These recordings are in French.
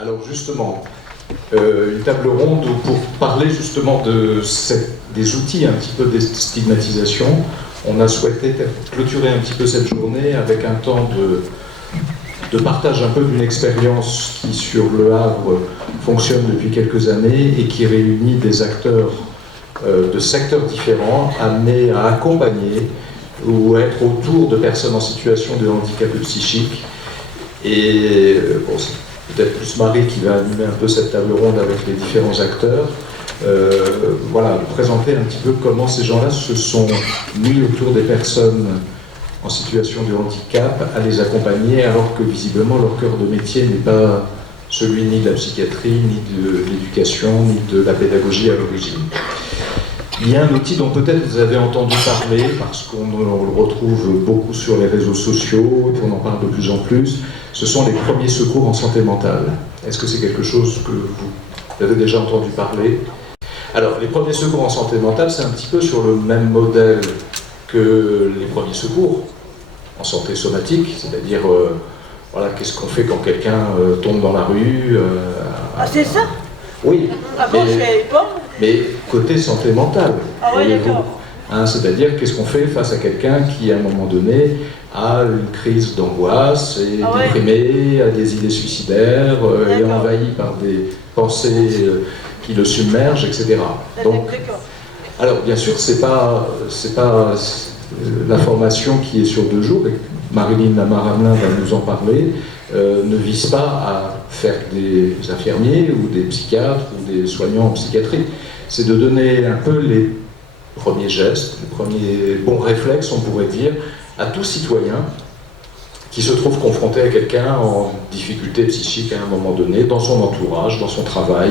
Alors justement, une table ronde pour parler justement des outils un petit peu de stigmatisation. On a souhaité clôturer un petit peu cette journée avec un temps de partage un peu d'une expérience qui sur Le Havre fonctionne depuis quelques années et qui réunit des acteurs de secteurs différents amenés à accompagner ou à être autour de personnes en situation de handicap psychique. Et bon, c'est peut-être plus Marie qui va animer un peu cette table ronde avec les différents acteurs. Voilà, présenter un petit peu comment ces gens-là se sont mis autour des personnes en situation de handicap, à les accompagner, alors que visiblement leur cœur de métier n'est pas celui ni de la psychiatrie, ni de l'éducation, ni de la pédagogie à l'origine. Il y a un outil dont peut-être vous avez entendu parler, parce qu'on le retrouve beaucoup sur les réseaux sociaux, et qu'on en parle de plus en plus, ce sont les premiers secours en santé mentale. Est-ce que c'est quelque chose que vous avez déjà entendu parler ? Alors, les premiers secours en santé mentale, c'est un petit peu sur le même modèle que les premiers secours en santé somatique, c'est-à-dire, voilà, qu'est-ce qu'on fait quand quelqu'un tombe dans la rue Ah, c'est ça ? Oui. Ah bon, je savais pas. Mais côté santé mentale. Ah oui, d'accord. Hein, c'est-à-dire, qu'est-ce qu'on fait face à quelqu'un qui, à un moment donné, a une crise d'angoisse, est déprimé, a des idées suicidaires, est envahi par des pensées qui le submergent, etc. Donc, alors, bien sûr, c'est pas la formation qui est sur 2 jours, et Marilyn Lamaramelin va nous en parler, ne vise pas à faire des infirmiers ou des psychiatres ou des soignants en psychiatrie. C'est de donner un peu les premiers gestes, les premiers bons réflexes, on pourrait dire, à tout citoyen qui se trouve confronté à quelqu'un en difficulté psychique à un moment donné, dans son entourage, dans son travail,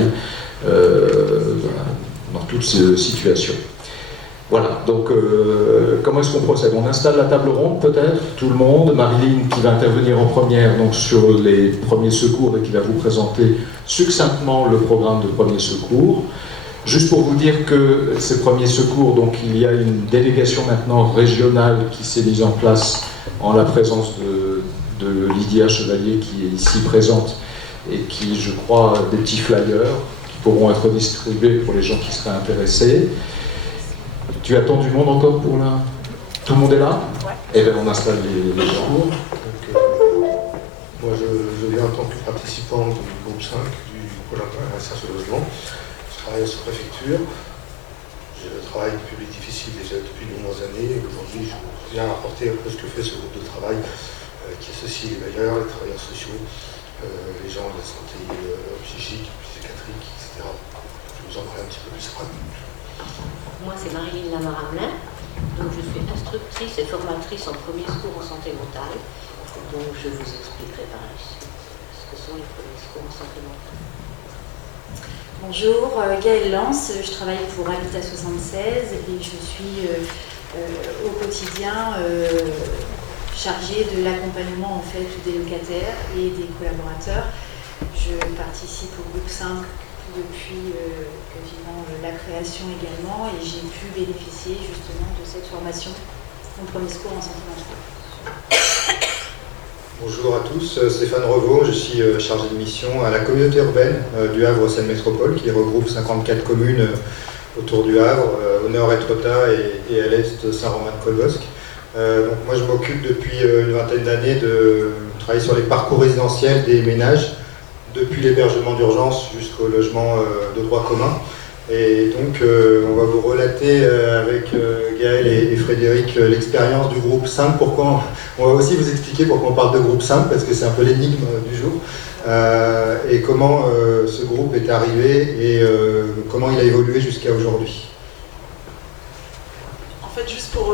dans toutes ces situations. Voilà, donc comment est-ce qu'on procède? On installe la table ronde peut-être, tout le monde. Marilyn qui va intervenir en première donc, sur les premiers secours et qui va vous présenter succinctement le programme de premiers secours. Juste pour vous dire que ces premiers secours, donc il y a une délégation maintenant régionale qui s'est mise en place en la présence de Lydia Chevalier qui est ici présente et qui, je crois, a des petits flyers qui pourront être distribués pour les gens qui seraient intéressés. Tu attends du monde encore pour la... Tout le monde est là? Ouais. Et bien on installe les secours. Moi je viens en tant que participant du groupe 5 du pôle insertion logement. Je travaille à la sous-préfecture. J'ai un travail public difficile déjà depuis de nombreuses années. Aujourd'hui je viens apporter un peu ce que fait ce groupe de travail qui associe les bailleurs, les travailleurs sociaux, les gens de la santé psychique, psychiatrique, etc. Je vous en parler un petit peu plus après. Moi, c'est Marilyn Lamaramelin, donc je suis instructrice et formatrice en premier secours en santé mentale. Donc je vous expliquerai par la suite ce que sont les premiers secours en santé mentale. Bonjour, Gaëlle Lance, je travaille pour Habitat 76 et je suis au quotidien chargée de l'accompagnement en fait, des locataires et des collaborateurs. Je participe au groupe 5 depuis quasiment la création également et j'ai pu bénéficier justement de cette formation en premier secours en santé mentale. Bonjour à tous, Stéphane Revaux, je suis chargé de mission à la communauté urbaine du Havre Seine Métropole qui regroupe 54 communes autour du Havre, au nord Étretat et à l'est Saint-Romain-de-Colbosc. Donc moi je m'occupe depuis une vingtaine d'années de travailler sur les parcours résidentiels des ménages, depuis l'hébergement d'urgence jusqu'au logement de droit commun. Et donc on va vous relater avec Gaëlle et Frédéric l'expérience du groupe 5. Pourquoi on va aussi vous expliquer pourquoi on parle de groupe 5, parce que c'est un peu l'énigme du jour. Et comment ce groupe est arrivé et comment il a évolué jusqu'à aujourd'hui. En fait, juste pour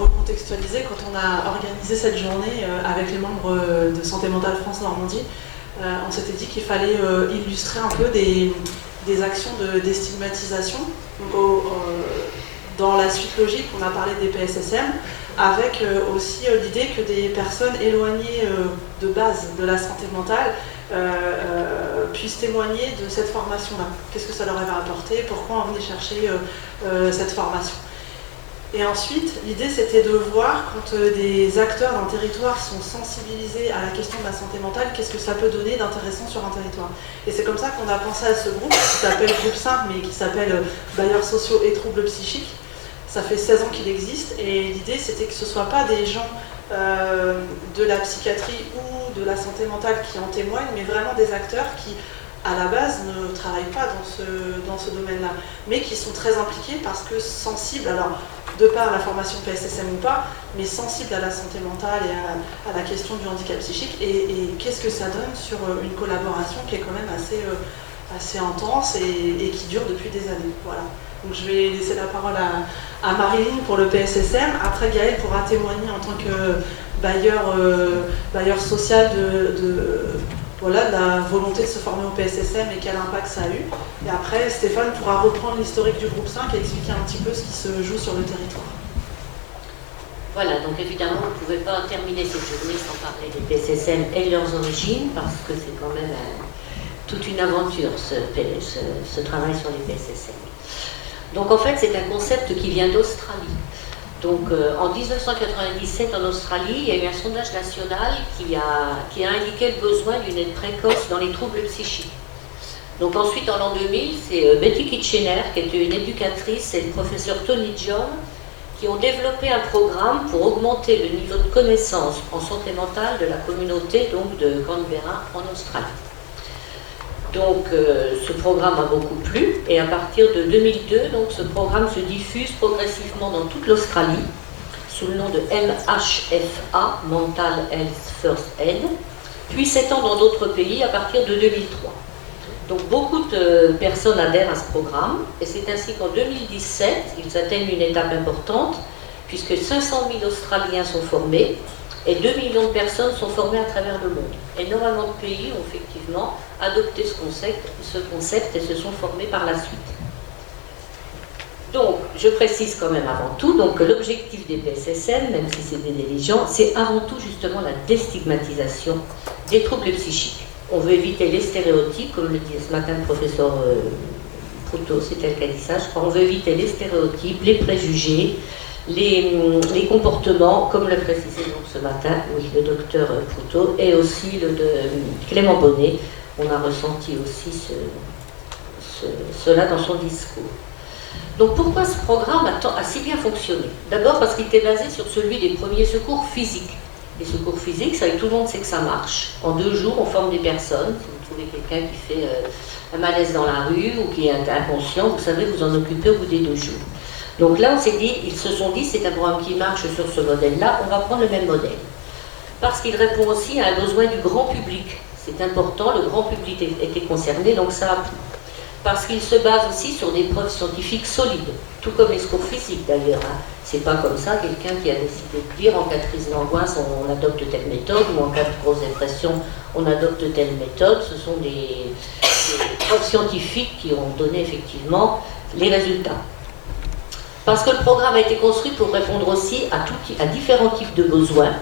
recontextualiser, quand on a organisé cette journée avec les membres de Santé Mentale France Normandie, on s'était dit qu'il fallait illustrer un peu des actions de déstigmatisation. Donc, dans la suite logique, on a parlé des PSSM, avec aussi l'idée que des personnes éloignées de base de la santé mentale puissent témoigner de cette formation-là. Qu'est-ce que ça leur avait apporté? Pourquoi on venait chercher cette formation? Et ensuite, l'idée c'était de voir quand des acteurs d'un territoire sont sensibilisés à la question de la santé mentale, qu'est-ce que ça peut donner d'intéressant sur un territoire. Et c'est comme ça qu'on a pensé à ce groupe qui s'appelle Groupe 5, mais qui s'appelle Bailleurs sociaux et troubles psychiques. Ça fait 16 ans qu'il existe et l'idée c'était que ce ne soit pas des gens de la psychiatrie ou de la santé mentale qui en témoignent, mais vraiment des acteurs qui, à la base, ne travaillent pas dans ce domaine-là, mais qui sont très impliqués parce que sensibles, alors de par la formation PSSM ou pas, mais sensibles à la santé mentale et à la question du handicap psychique. Et qu'est-ce que ça donne sur une collaboration qui est quand même assez intense et qui dure depuis des années. Voilà. Donc je vais laisser la parole à Marilyn pour le PSSM. Après, Gaëlle pourra témoigner en tant que bailleur social de la volonté de se former au PSSM et quel impact ça a eu. Et après, Stéphane pourra reprendre l'historique du groupe 5 et expliquer un petit peu ce qui se joue sur le territoire. Voilà, donc évidemment, vous ne pouvez pas terminer cette journée sans parler des PSSM et de leurs origines, parce que c'est quand même toute une aventure, ce travail sur les PSSM. Donc en fait, c'est un concept qui vient d'Australie. Donc en 1997 en Australie, il y a eu un sondage national qui a indiqué le besoin d'une aide précoce dans les troubles psychiques. Donc ensuite en l'an 2000, c'est Betty Kitchener qui était une éducatrice et le professeur Tony John qui ont développé un programme pour augmenter le niveau de connaissance en santé mentale de la communauté donc, de Canberra en Australie. Donc ce programme a beaucoup plu et à partir de 2002, donc, ce programme se diffuse progressivement dans toute l'Australie sous le nom de MHFA, Mental Health First Aid, puis s'étend dans d'autres pays à partir de 2003. Donc beaucoup de personnes adhèrent à ce programme et c'est ainsi qu'en 2017, ils atteignent une étape importante puisque 500 000 Australiens sont formés et 2 millions de personnes sont formées à travers le monde. Énormément de pays ont effectivement adopté ce concept et se sont formés par la suite. Donc, je précise quand même avant tout que l'objectif des PSSM, même si c'est des dirigeants, c'est avant tout justement la déstigmatisation des troubles psychiques. On veut éviter les stéréotypes, comme le disait ce matin le professeur Proutot, c'est elle qui a dit ça, je crois. On veut éviter les stéréotypes, les préjugés, les comportements, comme le précisait donc ce matin le docteur Proutot, et aussi le de Clément Bonnet. On a ressenti aussi cela dans son discours. Donc pourquoi ce programme a si bien fonctionné? D'abord parce qu'il était basé sur celui des premiers secours physiques. Les secours physiques, ça, tout le monde sait que ça marche. En 2 jours, on forme des personnes. Si vous trouvez quelqu'un qui fait un malaise dans la rue ou qui est inconscient, vous savez vous en occuper au bout des 2 jours. Donc là, ils se sont dit, c'est un programme qui marche sur ce modèle-là, on va prendre le même modèle. Parce qu'il répond aussi à un besoin du grand public. C'est important, le grand public était concerné, donc ça a plu. Parce qu'il se base aussi sur des preuves scientifiques solides, tout comme les secours physiques d'ailleurs. C'est pas comme ça, quelqu'un qui a décidé de dire en cas de crise d'angoisse, on adopte telle méthode, ou en cas de grosse dépression, on adopte telle méthode. Ce sont des preuves scientifiques qui ont donné effectivement les résultats. Parce que le programme a été construit pour répondre aussi à différents types de besoins,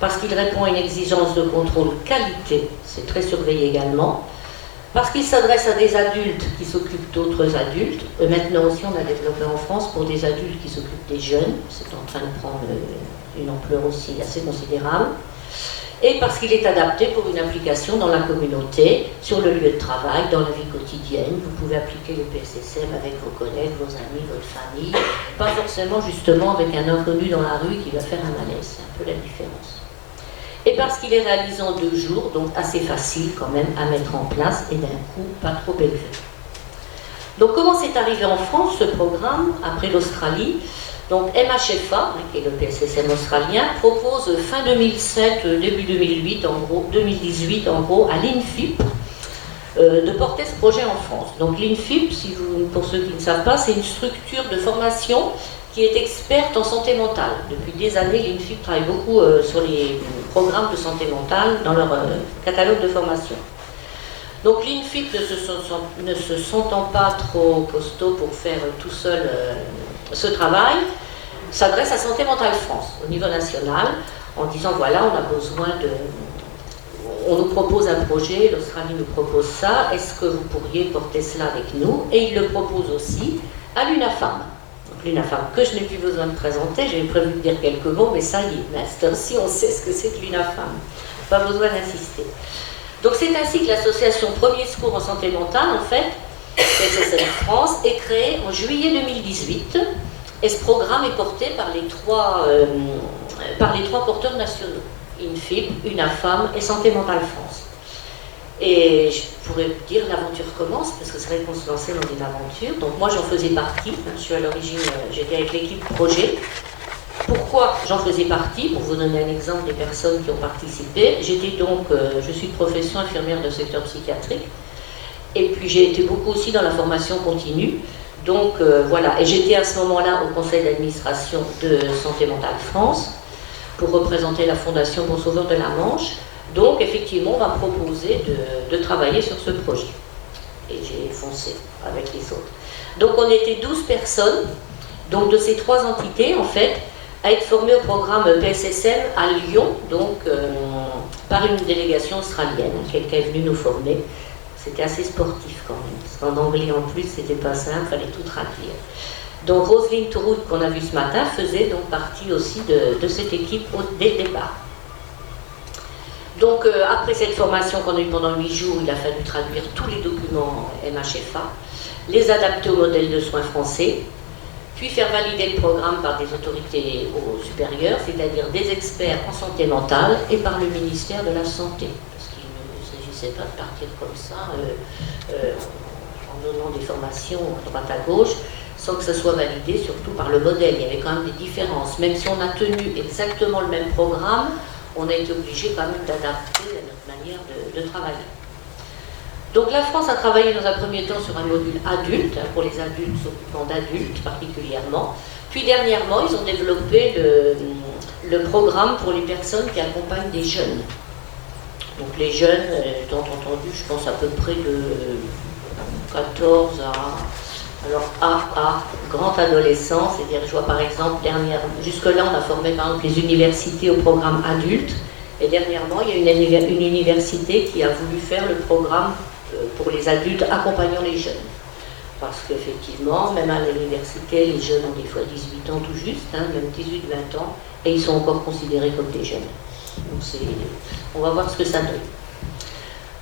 parce qu'il répond à une exigence de contrôle qualité, c'est très surveillé également, parce qu'il s'adresse à des adultes qui s'occupent d'autres adultes. Maintenant aussi, on a développé en France pour des adultes qui s'occupent des jeunes. C'est en train de prendre une ampleur aussi assez considérable. Et parce qu'il est adapté pour une application dans la communauté, sur le lieu de travail, dans la vie quotidienne. Vous pouvez appliquer le PSSM avec vos collègues, vos amis, votre famille. Pas forcément justement avec un inconnu dans la rue qui va faire un malaise. C'est un peu la différence. Et parce qu'il est réalisé en 2 jours, donc assez facile quand même à mettre en place et d'un coût pas trop élevé. Donc comment c'est arrivé en France ce programme après l'Australie? Donc MHFA, qui est le PSSM australien, propose fin 2007, début 2018 en gros, à l'INFIP de porter ce projet en France. Donc l'INFIP, pour ceux qui ne savent pas, c'est une structure de formation qui est experte en santé mentale. Depuis des années, l'INFIP travaille beaucoup sur les programmes de santé mentale dans leur catalogue de formation. Donc l'INFIP ne se sentant pas trop costaud pour faire tout seul ce travail, s'adresse à Santé Mentale France, au niveau national, en disant voilà, on a besoin on nous propose un projet, l'Australie nous propose ça, est-ce que vous pourriez porter cela avec nous? Et il le propose aussi à l'UNAFAM. Donc l'UNAFAM, que je n'ai plus besoin de présenter, j'avais prévu de dire quelques mots, mais ça y est, à cette heure-ci, on sait ce que c'est que l'UNAFAM. Pas besoin d'insister. Donc c'est ainsi que l'association Premier Secours en Santé Mentale, en fait, PSSM France, est créée en juillet 2018, et ce programme est porté par les trois porteurs nationaux, INFIP, UNAFAM et Santé Mentale France. Et je pourrais dire l'aventure commence, parce que c'est vrai qu'on se lançait dans une aventure. Donc moi j'en faisais partie, je suis à l'origine, j'étais avec l'équipe projet. Pourquoi j'en faisais partie? Pour vous donner un exemple des personnes qui ont participé. J'étais donc, je suis de profession infirmière de secteur psychiatrique, et puis j'ai été beaucoup aussi dans la formation continue. Donc voilà, et j'étais à ce moment-là au conseil d'administration de Santé Mentale France, pour représenter la Fondation Bon Sauveur de la Manche. Donc effectivement, on m'a proposé de travailler sur ce projet. Et j'ai foncé avec les autres. Donc on était 12 personnes, donc de ces 3 entités en fait, à être formées au programme PSSM à Lyon, donc par une délégation australienne. Quelqu'un est venu nous former. C'était assez sportif quand même, parce qu'en anglais en plus, c'était pas simple, il fallait tout traduire. Donc Roselyne Touroud, qu'on a vu ce matin, faisait donc partie aussi de cette équipe dès le départ. Donc après cette formation qu'on a eue pendant 8 jours, il a fallu traduire tous les documents MHFA, les adapter au modèle de soins français, puis faire valider le programme par des autorités supérieures, c'est-à-dire des experts en santé mentale et par le ministère de la Santé. Parce qu'il ne s'agissait pas de partir comme ça en donnant des formations à droite à gauche, sans que ça soit validé, surtout par le modèle. Il y avait quand même des différences. Même si on a tenu exactement le même programme, on a été obligé quand même d'adapter notre manière de travailler. Donc la France a travaillé dans un premier temps sur un module adulte, pour les adultes s'occupant d'adultes particulièrement. Puis dernièrement, ils ont développé le programme pour les personnes qui accompagnent des jeunes. Donc les jeunes, étant entendu, je pense à peu près de 14 à grande adolescence, c'est-à-dire je vois par exemple, jusque-là on a formé par exemple les universités au programme adulte, et dernièrement il y a une université qui a voulu faire le programme pour les adultes accompagnant les jeunes. Parce qu'effectivement, même à l'université, les jeunes ont des fois 18 ans tout juste, même 18-20 ans, et ils sont encore considérés comme des jeunes. Donc on va voir ce que ça donne.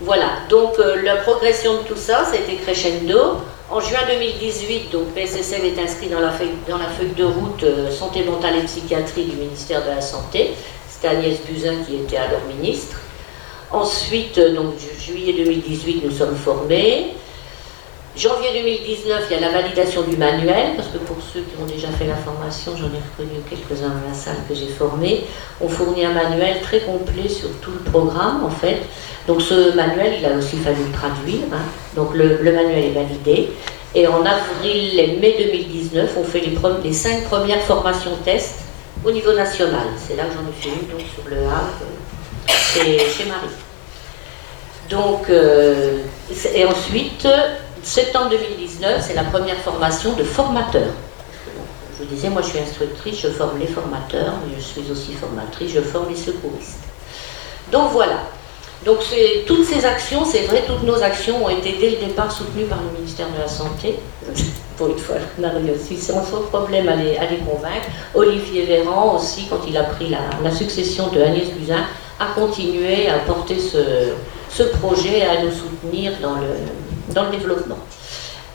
Voilà, donc la progression de tout ça, ça a été crescendo. En juin 2018, donc PSSM est inscrit dans la feuille de route santé mentale et psychiatrie du ministère de la Santé. C'était Agnès Buzyn qui était alors ministre. Ensuite, donc juillet 2018, nous sommes formés. Janvier 2019, il y a la validation du manuel, parce que pour ceux qui ont déjà fait la formation, j'en ai reconnu quelques-uns dans la salle que j'ai formé, on fournit un manuel très complet sur tout le programme, en fait. Donc ce manuel, il a aussi fallu le traduire, donc le manuel est validé. Et en avril et mai 2019, on fait les 5 premières formations tests au niveau national. C'est là que j'en ai fait une, donc sur le Havre, chez Marie. Donc, et ensuite, septembre 2019, c'est la première formation de formateur. Je vous disais, moi je suis instructrice, je forme les formateurs, mais je suis aussi formatrice, je forme les secouristes. Donc voilà. Donc toutes ces actions, c'est vrai, toutes nos actions ont été dès le départ soutenues par le ministère de la Santé. Pour une fois, on a réussi sans problème à les convaincre. Olivier Véran aussi, quand il a pris la succession de Agnès Buzyn, a continué à porter ce projet et à nous soutenir dans le développement.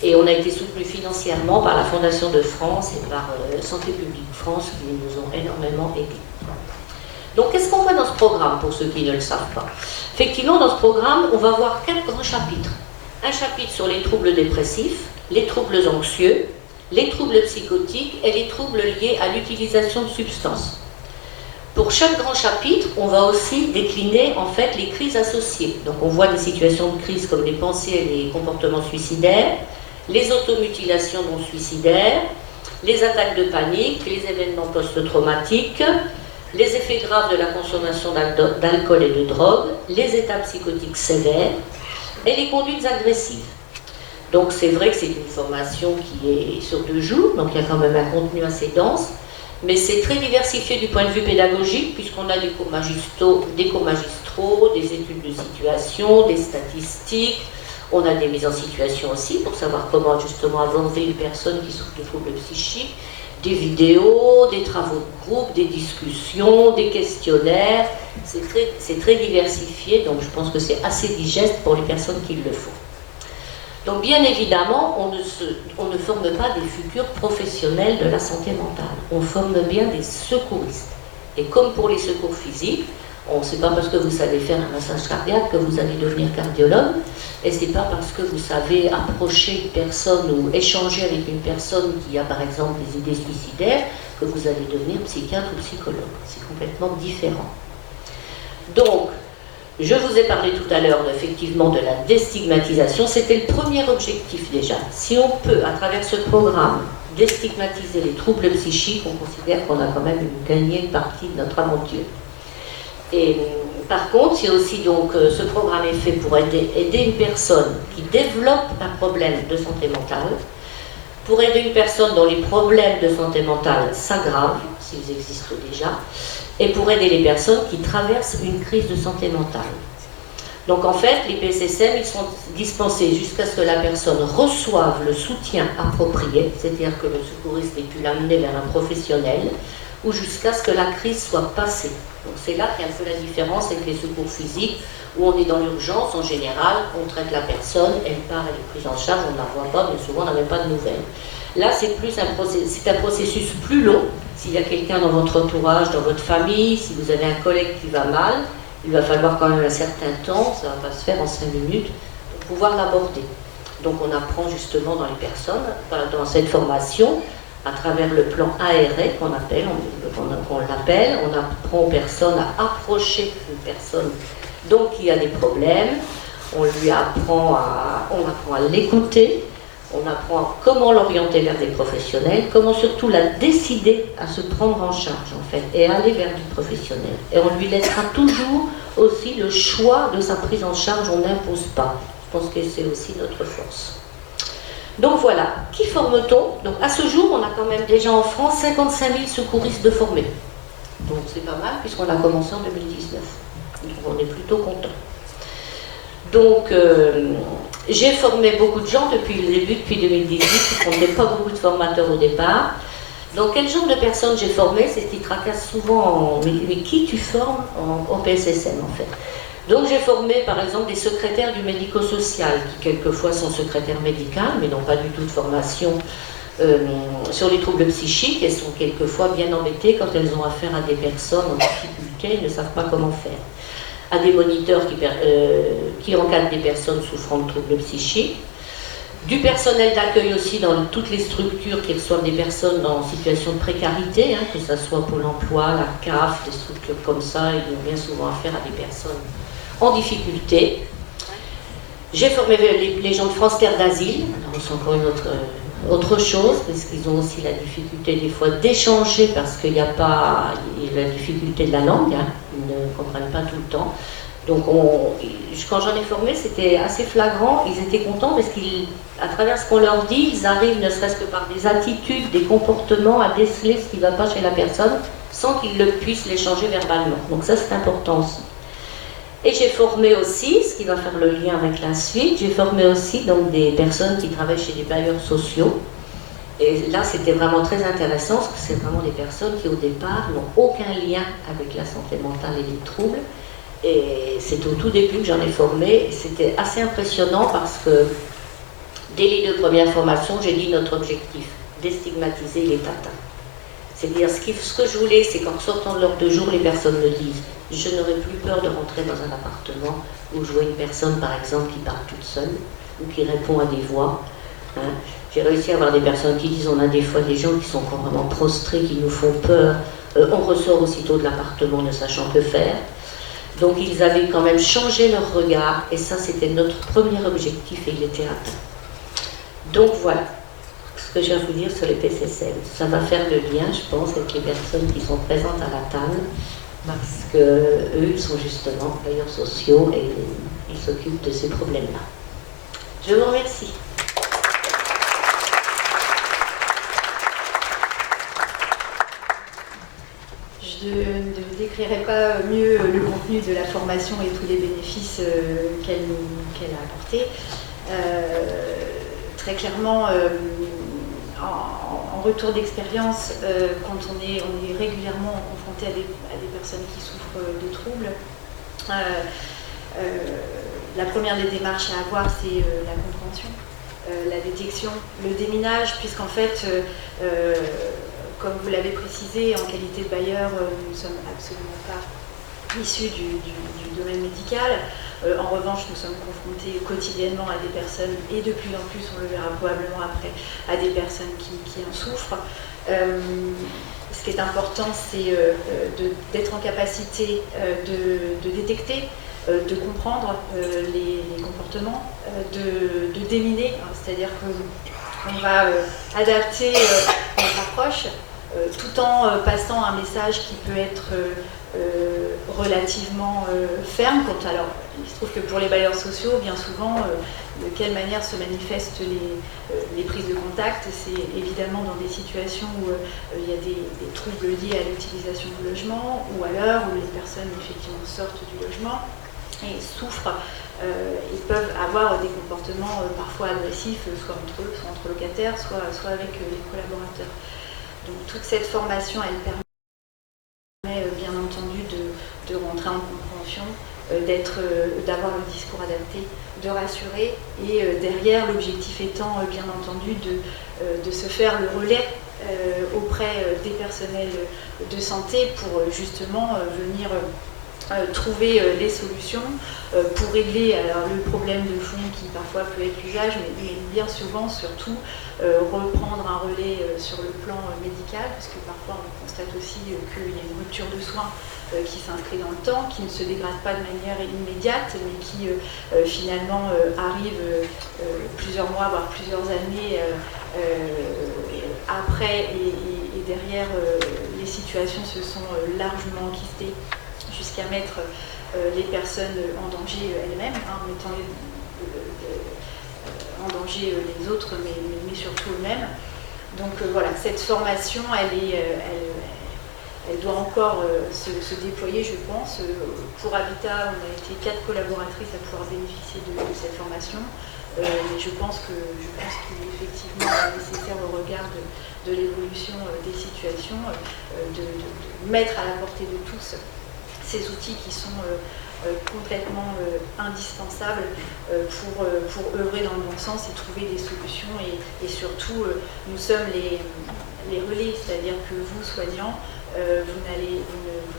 Et on a été soutenu financièrement par la Fondation de France et par Santé publique France qui nous ont énormément aidés. Donc qu'est-ce qu'on voit dans ce programme pour ceux qui ne le savent pas? Effectivement, dans ce programme, on va voir 4 grands chapitres. Un chapitre sur les troubles dépressifs, les troubles anxieux, les troubles psychotiques et les troubles liés à l'utilisation de substances. Pour chaque grand chapitre, on va aussi décliner en fait les crises associées. Donc on voit des situations de crise comme les pensées et les comportements suicidaires, les automutilations non suicidaires, les attaques de panique, les événements post-traumatiques, les effets graves de la consommation d'alcool et de drogue, les états psychotiques sévères et les conduites agressives. Donc c'est vrai que c'est une formation qui est sur 2 jours, donc il y a quand même un contenu assez dense, mais c'est très diversifié du point de vue pédagogique, puisqu'on a des cours magistraux, des études de situation, des statistiques, On a des mises en situation aussi pour savoir comment justement aborder une personne qui souffre de troubles psychiques, des vidéos, des travaux de groupe, des discussions, des questionnaires. C'est très diversifié, donc je pense que c'est assez digeste pour les personnes qui le font. Donc bien évidemment, on ne forme pas des futurs professionnels de la santé mentale. On forme bien des secouristes. Et comme pour les secours physiques, on ne sait pas parce que vous savez faire un massage cardiaque que vous allez devenir cardiologue, et ce n'est pas parce que vous savez approcher une personne ou échanger avec une personne qui a par exemple des idées suicidaires que vous allez devenir psychiatre ou psychologue. C'est complètement différent. Donc, je vous ai parlé tout à l'heure effectivement de la déstigmatisation. C'était le premier objectif déjà. Si on peut, à travers ce programme, déstigmatiser les troubles psychiques, on considère qu'on a quand même gagné une partie de notre aventure. Et par contre, c'est aussi donc ce programme est fait pour aider une personne qui développe un problème de santé mentale, pour aider une personne dont les problèmes de santé mentale s'aggravent, s'ils existent déjà, et pour aider les personnes qui traversent une crise de santé mentale. Donc en fait, les PSSM, ils sont dispensés jusqu'à ce que la personne reçoive le soutien approprié, c'est-à-dire que le secouriste ait pu l'amener vers un professionnel, ou jusqu'à ce que la crise soit passée. Donc c'est là qu'il y a un peu la différence avec les secours physiques, où on est dans l'urgence, en général, on traite la personne, elle part, elle est prise en charge, on ne la voit pas, mais souvent on n'a même pas de nouvelles. Là, c'est un processus plus long. S'il y a quelqu'un dans votre entourage, dans votre famille, si vous avez un collègue qui va mal, il va falloir quand même un certain temps, ça ne va pas se faire en 5 minutes, pour pouvoir l'aborder. Donc on apprend justement dans les personnes, dans cette formation, à travers le plan ARE qu'on appelle, on apprend aux personnes à approcher une personne donc qui a des problèmes, on apprend à l'écouter, on apprend comment l'orienter vers des professionnels, comment surtout la décider à se prendre en charge en fait, et aller vers du professionnel. Et on lui laissera toujours aussi le choix de sa prise en charge, on n'impose pas. Je pense que c'est aussi notre force. Donc voilà, qui forme-t-on? Donc à ce jour, on a quand même déjà en France 55 000 secouristes de formés. Donc c'est pas mal puisqu'on a commencé en 2019. Donc on est plutôt content. Donc j'ai formé beaucoup de gens depuis le début, depuis 2018, on n'était pas beaucoup de formateurs au départ. Donc quel genre de personnes j'ai formé? C'est ce qui tracasse souvent, mais qui tu formes en PSSM en fait? Donc j'ai formé par exemple des secrétaires du médico-social qui quelquefois sont secrétaires médicales mais n'ont pas du tout de formation sur les troubles psychiques et sont quelquefois bien embêtées quand elles ont affaire à des personnes en difficulté et ne savent pas comment faire. À des moniteurs qui encadrent des personnes souffrant de troubles psychiques, du personnel d'accueil aussi dans toutes les structures qui reçoivent des personnes en situation de précarité, que ce soit Pôle emploi, la CAF, des structures comme ça, ils ont bien souvent affaire à des personnes en difficulté. J'ai formé les gens de France Terre d'Asile, c'est encore une autre chose, parce qu'ils ont aussi la difficulté des fois d'échanger, parce qu'il n'y a pas la difficulté de la langue, ils ne comprennent pas tout le temps. Donc quand j'en ai formé, c'était assez flagrant, ils étaient contents parce qu'à travers ce qu'on leur dit, ils arrivent ne serait-ce que par des attitudes, des comportements à déceler ce qui ne va pas chez la personne, sans qu'ils le puissent l'échanger verbalement. Donc ça c'est important aussi. Et j'ai formé aussi, ce qui va faire le lien avec la suite, j'ai formé aussi donc, des personnes qui travaillent chez des bailleurs sociaux. Et là, c'était vraiment très intéressant, parce que c'est vraiment des personnes qui, au départ, n'ont aucun lien avec la santé mentale et les troubles. Et c'est au tout début que j'en ai formé. C'était assez impressionnant parce que, dès les 2 premières formations, j'ai dit notre objectif, déstigmatiser les tatins. C'est-à-dire, ce que je voulais, c'est qu'en sortant de l'heure de jour, les personnes me disent « Je n'aurais plus peur de rentrer dans un appartement où je vois une personne, par exemple, qui part toute seule ou qui répond à des voix. » J'ai réussi à avoir des personnes qui disent « On a des fois des gens qui sont complètement prostrés, qui nous font peur. On ressort aussitôt de l'appartement ne sachant que faire. » Donc, ils avaient quand même changé leur regard et ça, c'était notre premier objectif et il était atteint. Donc, voilà ce que j'ai à vous dire sur les PSSM. Ça va faire le lien, je pense, avec les personnes qui sont présentes à la table, parce qu'eux, ils sont justement bailleurs sociaux et ils s'occupent de ces problèmes-là. Je vous remercie. Je ne décrirai pas mieux le contenu de la formation et tous les bénéfices qu'elle a apportés. Très clairement, en retour d'expérience, quand on est régulièrement confronté à des personnes qui souffrent de troubles, la première des démarches à avoir, c'est la compréhension, la détection, le déminage, puisqu'en fait, comme vous l'avez précisé, en qualité de bailleur, nous ne sommes absolument pas issus du domaine médical. En revanche, nous sommes confrontés quotidiennement à des personnes, et de plus en plus, on le verra probablement après, à des personnes qui en souffrent. Ce qui est important, c'est d'être en capacité de détecter, de comprendre les comportements, de déminer, c'est-à-dire qu'on va adapter notre approche tout en passant un message qui peut être relativement ferme. Alors, il se trouve que pour les bailleurs sociaux, bien souvent, de quelle manière se manifestent les prises de contact, c'est évidemment dans des situations où il y a des troubles liés à l'utilisation du logement, ou à l'heure où les personnes effectivement sortent du logement et souffrent. Ils peuvent avoir des comportements parfois agressifs, soit entre eux, soit entre locataires, soit avec les collaborateurs. Donc toute cette formation, elle permet bien entendu de rentrer en compréhension, d'avoir le discours adapté, de rassurer, et derrière, l'objectif étant bien entendu de se faire le relais auprès des personnels de santé pour justement venir trouver les solutions pour régler le problème de fond qui parfois peut être l'usage, mais bien souvent surtout reprendre un relais sur le plan médical, parce que parfois on constate aussi qu'il y a une rupture de soins qui s'inscrit dans le temps, qui ne se dégrade pas de manière immédiate, mais qui finalement arrive plusieurs mois, voire plusieurs années après, et derrière les situations se sont largement enquistées jusqu'à mettre les personnes en danger elles-mêmes, en mettant en danger les autres, mais surtout eux-mêmes. Donc voilà, cette formation, elle doit encore se déployer, je pense. Pour Habitat, on a été 4 collaboratrices à pouvoir bénéficier de cette formation. Mais je pense qu'il est effectivement nécessaire au regard de l'évolution des situations de mettre à la portée de tous ces outils qui sont complètement indispensables pour œuvrer dans le bon sens et trouver des solutions. Et surtout, nous sommes les relais, c'est-à-dire que vous, soignants, vous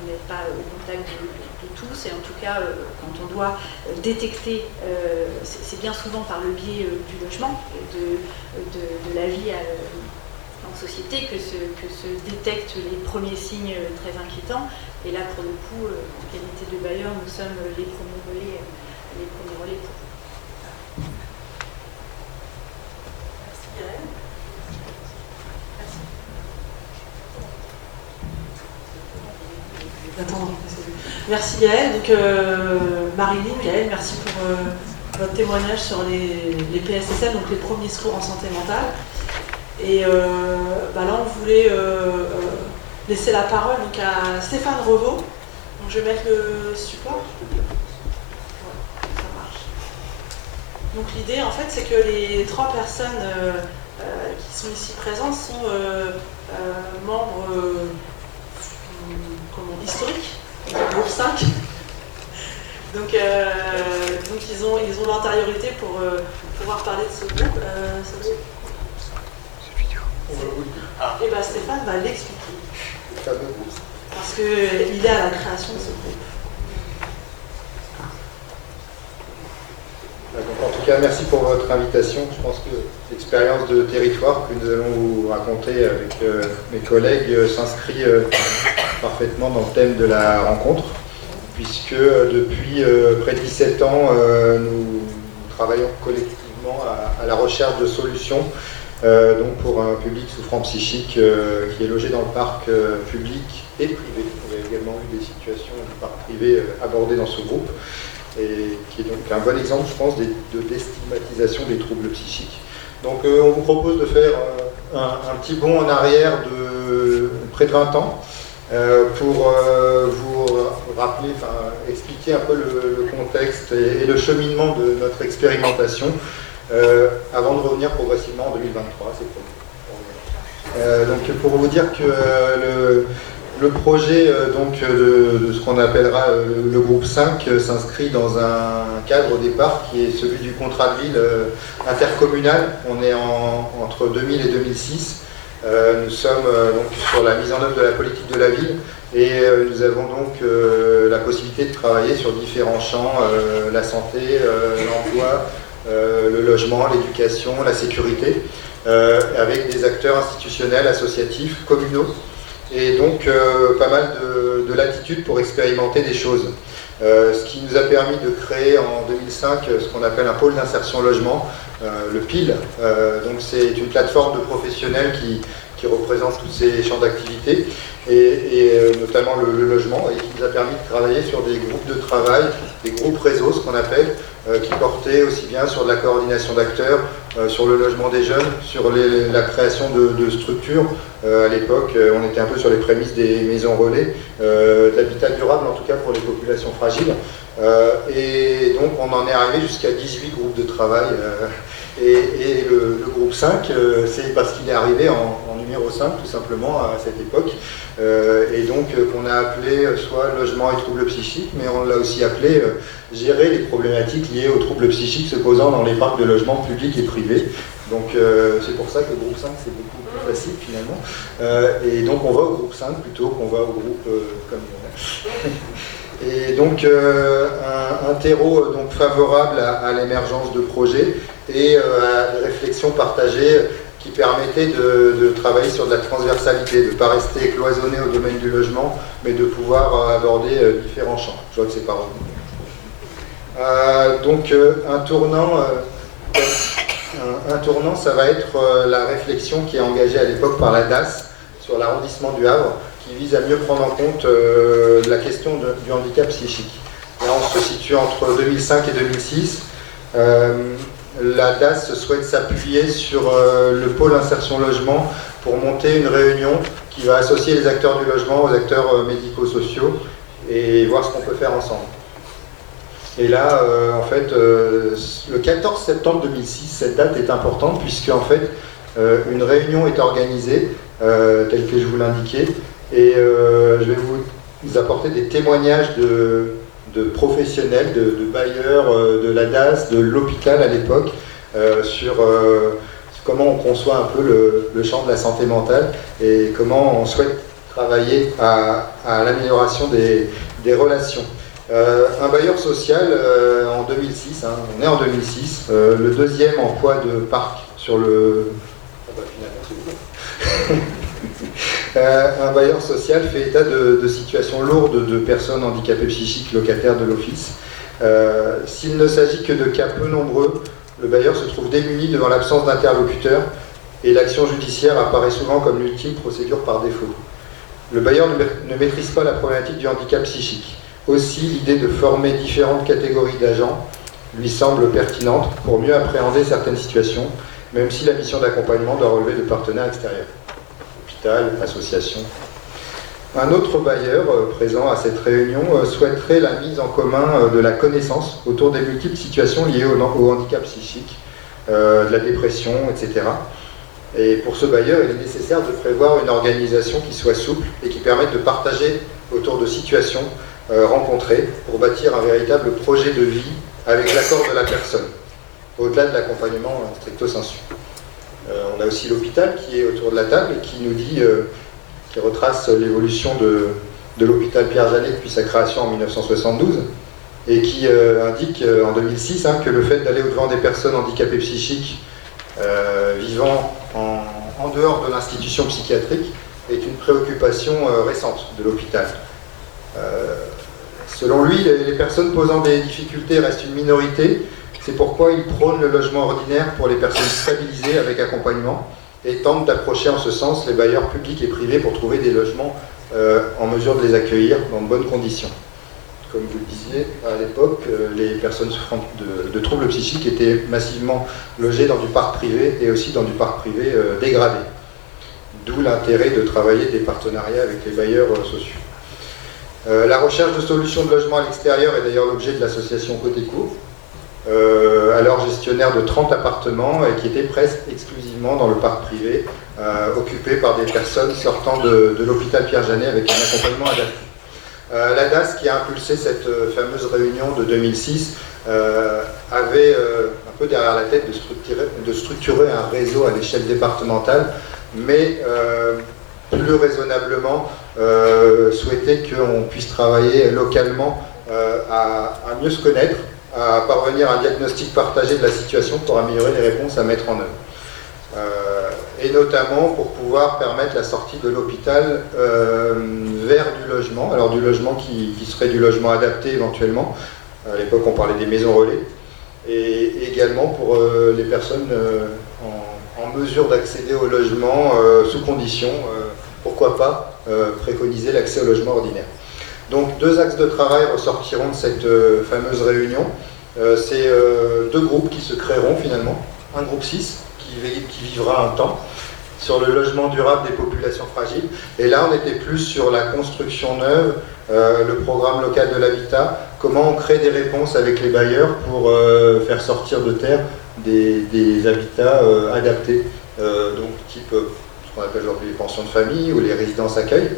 n'êtes pas au contact de tous, et en tout cas, quand on doit détecter, c'est bien souvent par le biais du logement, de la vie en société que se détectent les premiers signes très inquiétants. Et là, pour le coup, en qualité de bailleur, nous sommes les premiers relais pour. Merci Gaëlle. Merci Gaëlle. Donc Marilyn, Gaëlle, merci pour votre témoignage sur les PSSM, donc les premiers secours en santé mentale. Et là, on voulait laisser la parole donc, à Stéphane Revaux. Donc, je vais mettre le support. Ouais, ça marche. Donc l'idée, en fait, c'est que les 3 personnes qui sont ici présentes sont membres historiques du groupe 5. Donc ils ont l'antériorité pour pouvoir parler de ce groupe. Et bien Stéphane va l'expliquer. Parce qu'il est à la création de ce groupe. Donc, en tout cas, merci pour votre invitation. Je pense que l'expérience de territoire que nous allons vous raconter avec mes collègues s'inscrit parfaitement dans le thème de la rencontre, puisque depuis près de 17 ans, nous travaillons collectivement à la recherche de solutions donc pour un public souffrant psychique qui est logé dans le parc public et privé. Il y a également eu des situations du parc privé abordées dans ce groupe, et qui est donc un bon exemple, je pense, de déstigmatisation des troubles psychiques. Donc on vous propose de faire un petit bond en arrière de près de 20 ans pour vous rappeler, expliquer un peu le contexte et le cheminement de notre expérimentation avant de revenir progressivement en 2023, c'est promis. Donc pour vous dire que le projet de ce qu'on appellera le groupe 5 s'inscrit dans un cadre au départ qui est celui du contrat de ville intercommunal. On est entre 2000 et 2006. Nous sommes donc sur la mise en œuvre de la politique de la ville et nous avons donc la possibilité de travailler sur différents champs, la santé, l'emploi, le logement, l'éducation, la sécurité, avec des acteurs institutionnels, associatifs, communaux, et donc pas mal de latitude pour expérimenter des choses. Ce qui nous a permis de créer en 2005 ce qu'on appelle un pôle d'insertion logement, le PIL. Donc c'est une plateforme de professionnels qui représente tous ces champs d'activité et notamment le logement, et qui nous a permis de travailler sur des groupes de travail, des groupes réseaux, ce qu'on appelle, qui portaient aussi bien sur de la coordination d'acteurs, sur le logement des jeunes, sur la création de structures. À l'époque, on était un peu sur les prémices des maisons relais, de l'habitat durable en tout cas pour les populations fragiles. Et donc on en est arrivé jusqu'à 18 groupes de travail. Et le groupe 5, c'est parce qu'il est arrivé en numéro 5 tout simplement à cette époque. Et donc qu'on a appelé soit logement et troubles psychiques, mais on l'a aussi appelé gérer les problématiques liées aux troubles psychiques se posant dans les parcs de logement publics et privés. Donc c'est pour ça que le groupe 5 c'est beaucoup plus facile finalement. Et donc on va au groupe 5 plutôt qu'on va au groupe comme il y en a. Et donc un terreau donc favorable à l'émergence de projets et à des réflexions partagées qui permettaient de travailler sur de la transversalité, de ne pas rester cloisonné au domaine du logement, mais de pouvoir aborder différents champs. Je vois que c'est pas revenu. Donc un tournant, ça va être la réflexion qui est engagée à l'époque par la DAS sur l'arrondissement du Havre, qui vise à mieux prendre en compte la question du handicap psychique. Là, on se situe entre 2005 et 2006. La DAS souhaite s'appuyer sur le pôle insertion logement pour monter une réunion qui va associer les acteurs du logement aux acteurs médico-sociaux et voir ce qu'on peut faire ensemble. Et là, en fait, le 14 septembre 2006, cette date est importante puisque en fait, une réunion est organisée, telle que je vous l'indiquais, et je vais vous apporter des témoignages de professionnels, de bailleurs, de la DAS, de l'hôpital à l'époque, sur comment on conçoit un peu le champ de la santé mentale et comment on souhaite travailler à l'amélioration des relations. Un bailleur social en 2006, hein, on est en 2006, le deuxième en poids de parc sur le... Ah bah finalement c'est bon. Un bailleur social fait état de situations lourdes de personnes handicapées psychiques locataires de l'office. S'il ne s'agit que de cas peu nombreux, le bailleur se trouve démuni devant l'absence d'interlocuteur et l'action judiciaire apparaît souvent comme l'ultime procédure par défaut. Le bailleur ne maîtrise pas la problématique du handicap psychique. Aussi, l'idée de former différentes catégories d'agents lui semble pertinente pour mieux appréhender certaines situations, même si la mission d'accompagnement doit relever de partenaires extérieurs. Hôpital, association. Un autre bailleur présent à cette réunion souhaiterait la mise en commun de la connaissance autour des multiples situations liées au handicap psychique, de la dépression, etc. Et pour ce bailleur, il est nécessaire de prévoir une organisation qui soit souple et qui permette de partager autour de situations rencontrées pour bâtir un véritable projet de vie avec l'accord de la personne, au-delà de l'accompagnement stricto sensu. On a aussi l'hôpital qui est autour de la table et qui nous dit, qui retrace l'évolution de l'hôpital Pierre-Janet depuis sa création en 1972 et qui indique en 2006 que le fait d'aller au-devant des personnes handicapées psychiques vivant en dehors de l'institution psychiatrique est une préoccupation récente de l'hôpital. Selon lui, les personnes posant des difficultés restent une minorité. C'est pourquoi il prône le logement ordinaire pour les personnes stabilisées avec accompagnement et tente d'approcher en ce sens les bailleurs publics et privés pour trouver des logements en mesure de les accueillir dans de bonnes conditions. Comme vous le disiez, à l'époque, les personnes souffrant de troubles psychiques étaient massivement logées dans du parc privé et aussi dans du parc privé dégradé. D'où l'intérêt de travailler des partenariats avec les bailleurs sociaux. La recherche de solutions de logement à l'extérieur est d'ailleurs l'objet de l'association Coteco, alors gestionnaire de 30 appartements et qui était presque exclusivement dans le parc privé, occupé par des personnes sortant de l'hôpital Pierre-Janet avec un accompagnement adapté. La DAS, qui a impulsé cette fameuse réunion de 2006, avait un peu derrière la tête de structurer un réseau à l'échelle départementale, mais plus raisonnablement souhaitait qu'on puisse travailler localement à mieux se connaître, à parvenir à un diagnostic partagé de la situation pour améliorer les réponses à mettre en œuvre. Et notamment pour pouvoir permettre la sortie de l'hôpital vers du logement, alors du logement qui serait du logement adapté éventuellement. À l'époque, on parlait des maisons relais, et également pour les personnes en mesure d'accéder au logement sous condition, pourquoi pas préconiser l'accès au logement ordinaire. Donc 2 axes de travail ressortiront de cette fameuse réunion. C'est 2 groupes qui se créeront finalement. Un groupe 6 qui vivra un temps sur le logement durable des populations fragiles. Et là, on était plus sur la construction neuve, le programme local de l'habitat, comment on crée des réponses avec les bailleurs pour faire sortir de terre des habitats adaptés, donc type ce qu'on appelle aujourd'hui les pensions de famille ou les résidences accueil.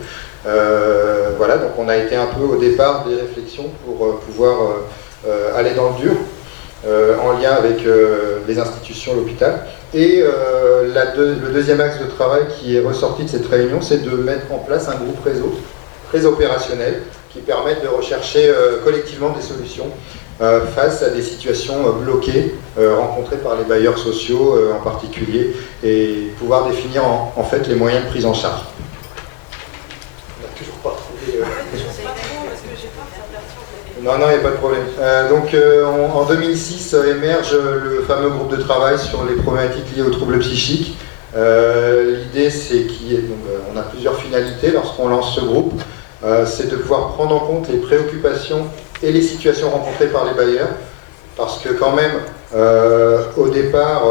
Voilà, donc on a été un peu au départ des réflexions pour pouvoir aller dans le dur, en lien avec les institutions, l'hôpital. Et le deuxième axe de travail qui est ressorti de cette réunion, c'est de mettre en place un groupe réseau très opérationnel qui permette de rechercher collectivement des solutions face à des situations bloquées rencontrées par les bailleurs sociaux en particulier, et pouvoir définir en fait les moyens de prise en charge. On n'a toujours pas trouvé... Non, il n'y a pas de problème. Donc en 2006 émerge le fameux groupe de travail sur les problématiques liées aux troubles psychiques. L'idée, c'est on a plusieurs finalités lorsqu'on lance ce groupe. C'est de pouvoir prendre en compte les préoccupations et les situations rencontrées par les bailleurs. Parce que quand même, au départ,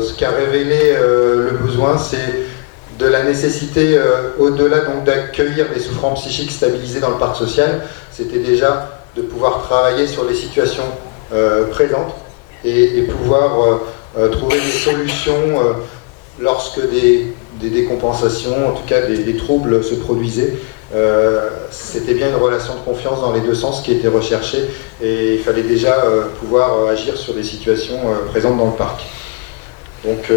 ce qu'a révélé le besoin, c'est de la nécessité, au-delà donc d'accueillir des souffrants psychiques stabilisés dans le parc social, c'était déjà de pouvoir travailler sur les situations présentes et pouvoir trouver des solutions lorsque des décompensations, en tout cas des troubles se produisaient. C'était bien une relation de confiance dans les 2 sens qui était recherchée, et il fallait déjà pouvoir agir sur des situations présentes dans le parc. Donc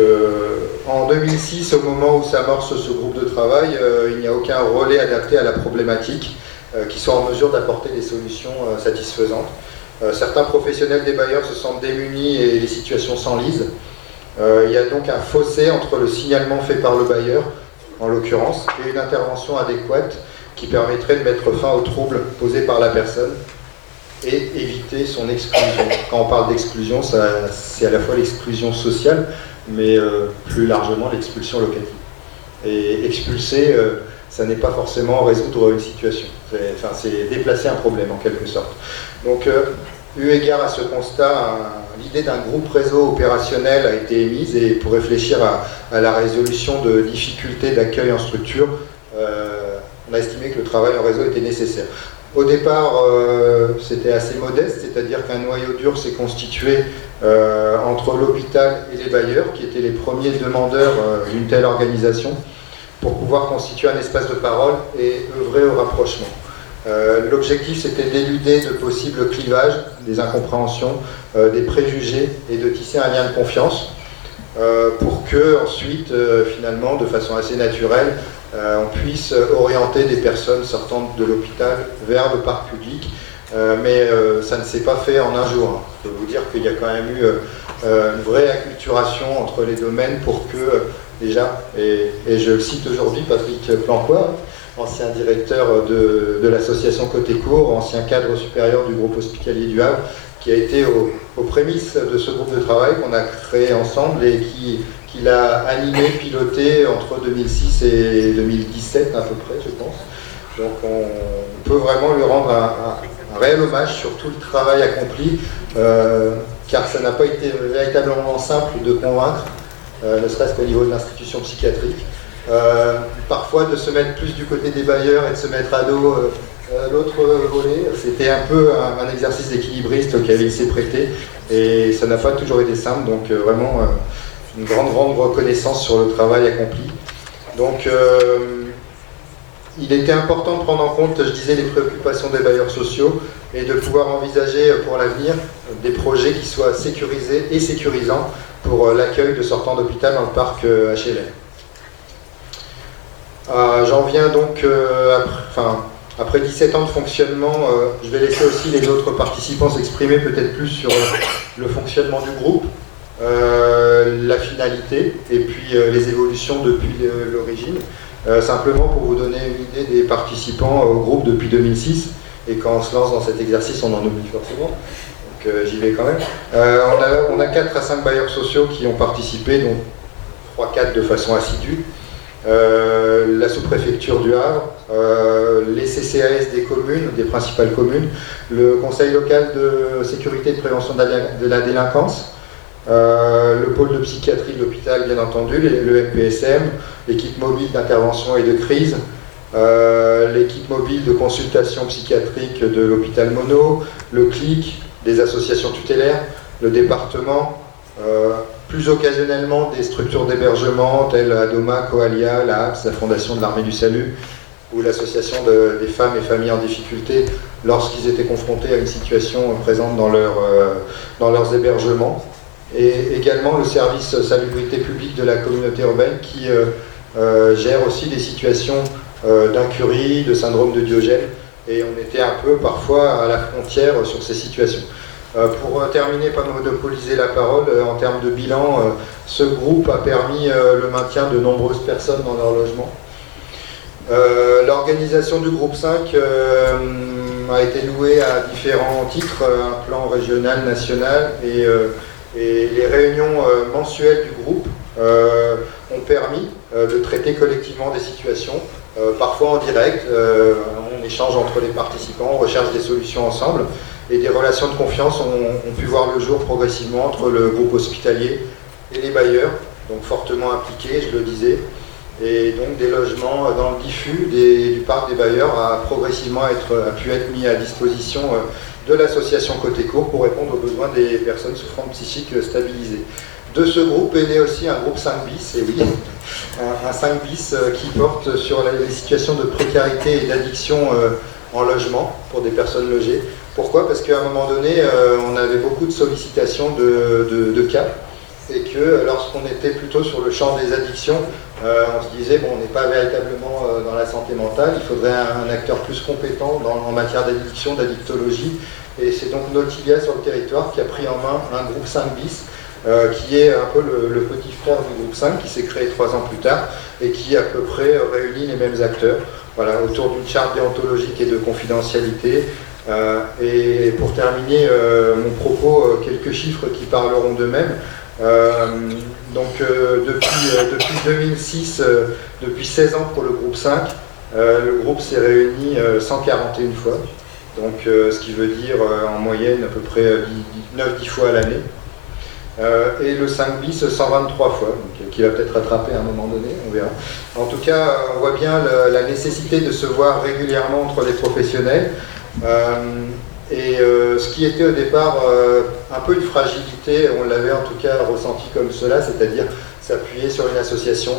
en 2006, au moment où s'amorce ce groupe de travail, il n'y a aucun relais adapté à la problématique qui soit en mesure d'apporter des solutions satisfaisantes. Certains professionnels des bailleurs se sentent démunis et les situations s'enlisent. Il y a donc un fossé entre le signalement fait par le bailleur, en l'occurrence, et une intervention adéquate qui permettrait de mettre fin aux troubles posés par la personne et éviter son exclusion. Quand on parle d'exclusion, c'est à la fois l'exclusion sociale, mais plus largement l'expulsion locative. Et expulser, ça n'est pas forcément résoudre une situation, c'est déplacer un problème en quelque sorte. Donc, eu égard à ce constat, l'idée d'un groupe réseau opérationnel a été émise, et pour réfléchir à la résolution de difficultés d'accueil en structure, on a estimé que le travail en réseau était nécessaire. Au départ, c'était assez modeste, c'est-à-dire qu'un noyau dur s'est constitué entre l'hôpital et les bailleurs, qui étaient les premiers demandeurs d'une telle organisation, pour pouvoir constituer un espace de parole et œuvrer au rapprochement. L'objectif, c'était d'éluder de possibles clivages, des incompréhensions, des préjugés, et de tisser un lien de confiance pour que ensuite, finalement, de façon assez naturelle, on puisse orienter des personnes sortant de l'hôpital vers le parc public. Mais ça ne s'est pas fait en un jour. Je peux vous dire qu'il y a quand même eu une vraie acculturation entre les domaines pour que, déjà, et je le cite aujourd'hui, Patrick Plancois, ancien directeur de l'association Côté Court, ancien cadre supérieur du groupe hospitalier du Havre, qui a été aux prémices de ce groupe de travail qu'on a créé ensemble et qui l'a animé, piloté entre 2006 et 2017 à peu près, je pense. Donc on peut vraiment lui rendre un réel hommage sur tout le travail accompli, car ça n'a pas été véritablement simple de convaincre, ne serait-ce qu'au niveau de l'institution psychiatrique. Parfois de se mettre plus du côté des bailleurs et de se mettre à dos l'autre volet, c'était un peu un exercice d'équilibriste auquel il s'est prêté, Et ça n'a pas toujours été simple, donc vraiment une grande reconnaissance sur le travail accompli. Donc il était important de prendre en compte, je disais, les préoccupations des bailleurs sociaux et de pouvoir envisager pour l'avenir des projets qui soient sécurisés et sécurisants pour l'accueil de sortants d'hôpital dans le parc HLM. J'en viens donc, après 17 ans de fonctionnement, je vais laisser aussi les autres participants s'exprimer peut-être plus sur le fonctionnement du groupe, la finalité et puis les évolutions depuis l'origine. Simplement pour vous donner une idée des participants au groupe depuis 2006, et quand on se lance dans cet exercice, on en oublie forcément, donc j'y vais quand même. On a 4 à 5 bailleurs sociaux qui ont participé, donc 3-4 de façon assidue. La sous-préfecture du Havre, les CCAS des communes, des principales communes, le conseil local de sécurité et de prévention de la délinquance, le pôle de psychiatrie de l'hôpital bien entendu, le MPSM, l'équipe mobile d'intervention et de crise, l'équipe mobile de consultation psychiatrique de l'hôpital Monod, le CLIC, des associations tutélaires, le département, plus occasionnellement des structures d'hébergement telles Adoma, Coalia, la HAPS, la Fondation de l'Armée du Salut, ou l'association des femmes et familles en difficulté lorsqu'ils étaient confrontés à une situation présente dans leurs hébergements. Et également le service salubrité publique de la communauté urbaine qui gère aussi des situations d'incurie, de syndrome de Diogène, et on était un peu parfois à la frontière sur ces situations. Pour terminer, pas monopoliser la parole, en termes de bilan, ce groupe a permis le maintien de nombreuses personnes dans leur logement. L'organisation du groupe 5 a été louée à différents titres, un plan régional, national, et les réunions mensuelles du groupe ont permis de traiter collectivement des situations, parfois en direct, on échange entre les participants, on recherche des solutions ensemble, et des relations de confiance ont pu voir le jour progressivement entre le groupe hospitalier et les bailleurs, donc fortement impliqués, je le disais, et donc des logements dans le diffus du parc des bailleurs a progressivement pu être mis à disposition de l'association Côté Court pour répondre aux besoins des personnes souffrant de psychiques stabilisées. De ce groupe est né aussi un groupe 5 bis, et oui, un 5 bis qui porte sur les situations de précarité et d'addiction en logement pour des personnes logées. Pourquoi? Parce qu'à un moment donné, on avait beaucoup de sollicitations de cas, et que lorsqu'on était plutôt sur le champ des addictions, on se disait, bon, on n'est pas véritablement dans la santé mentale, il faudrait un acteur plus compétent en matière d'addiction, d'addictologie, et c'est donc Nautilia sur le territoire qui a pris en main un groupe 5 bis, qui est un peu le petit frère du groupe 5, qui s'est créé 3 ans plus tard, et qui à peu près réunit les mêmes acteurs, voilà, autour d'une charte déontologique et de confidentialité. Et pour terminer mon propos, quelques chiffres qui parleront d'eux-mêmes. Depuis 2006, depuis 16 ans pour le groupe 5, le groupe s'est réuni 141 fois, donc ce qui veut dire en moyenne à peu près 9-10 fois à l'année. Et le 5 bis 123 fois, donc, qui va peut-être rattraper à un moment donné, on verra. En tout cas, on voit bien la nécessité de se voir régulièrement entre les professionnels. Ce qui était au départ un peu une fragilité, on l'avait en tout cas ressenti comme cela, c'est-à-dire s'appuyer sur une association,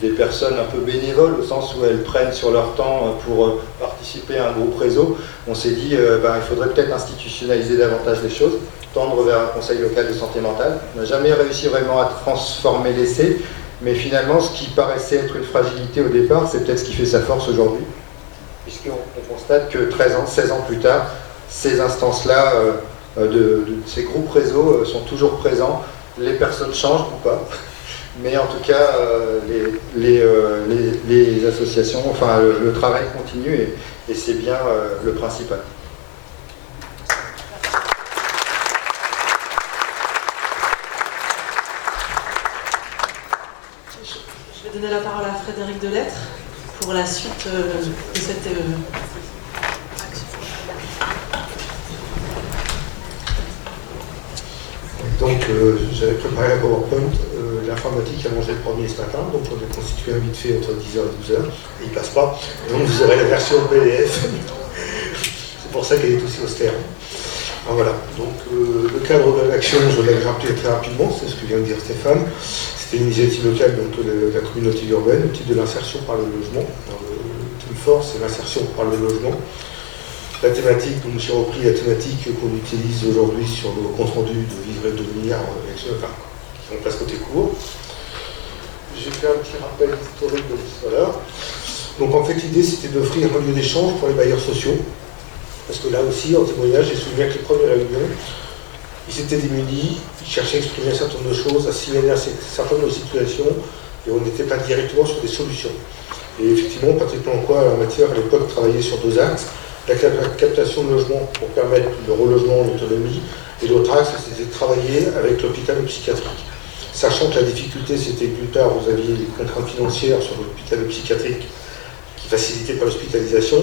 des personnes un peu bénévoles au sens où elles prennent sur leur temps pour participer à un groupe réseau. On s'est dit il faudrait peut-être institutionnaliser davantage les choses, tendre vers un conseil local de santé mentale. On n'a jamais réussi vraiment à transformer l'essai, mais finalement ce qui paraissait être une fragilité au départ, c'est peut-être ce qui fait sa force aujourd'hui, puisqu'on constate que 16 ans plus tard, ces instances-là, ces groupes réseaux sont toujours présents. Les personnes changent ou pas, mais en tout cas, les associations, enfin le travail continue et c'est bien le principal. Je vais donner la parole à Frédéric Delettre pour la suite de cette action. Donc j'avais préparé la PowerPoint, l'informatique a mangé le premier ce matin, donc on a constitué un vite fait entre 10h et 12h, et il passe pas, donc vous aurez la version PDF, c'est pour ça qu'elle est aussi austère. Alors voilà, donc le cadre de l'action, je l'ai rappelé très rapidement, c'est ce que vient de dire Stéphane. C'était une initiative locale donc, de la communauté urbaine au titre de l'insertion par le logement. Alors, le thème fort, c'est l'insertion par le logement. La thématique, donc j'ai repris la thématique qu'on utilise aujourd'hui sur le compte rendu de Vivre et Devenir, qui sont place côté court. J'ai fait un petit rappel historique de l'histoire. Donc en fait, l'idée, c'était d'offrir un lieu d'échange pour les bailleurs sociaux. Parce que là aussi, en témoignage, j'ai souvenir que les premières réunions, ils étaient démunis, ils cherchaient à exprimer un certain nombre de choses, à signaler un certain nombre de situations, et on n'était pas directement sur des solutions. Et effectivement, Patrick Plancois, en matière, à l'époque, travaillait sur 2 axes. La captation de logement pour permettre le relogement en autonomie, et l'autre axe, c'était de travailler avec l'hôpital psychiatrique. Sachant que la difficulté, c'était que d'une part, vous aviez les contraintes financières sur l'hôpital psychiatrique qui facilitaient pas l'hospitalisation,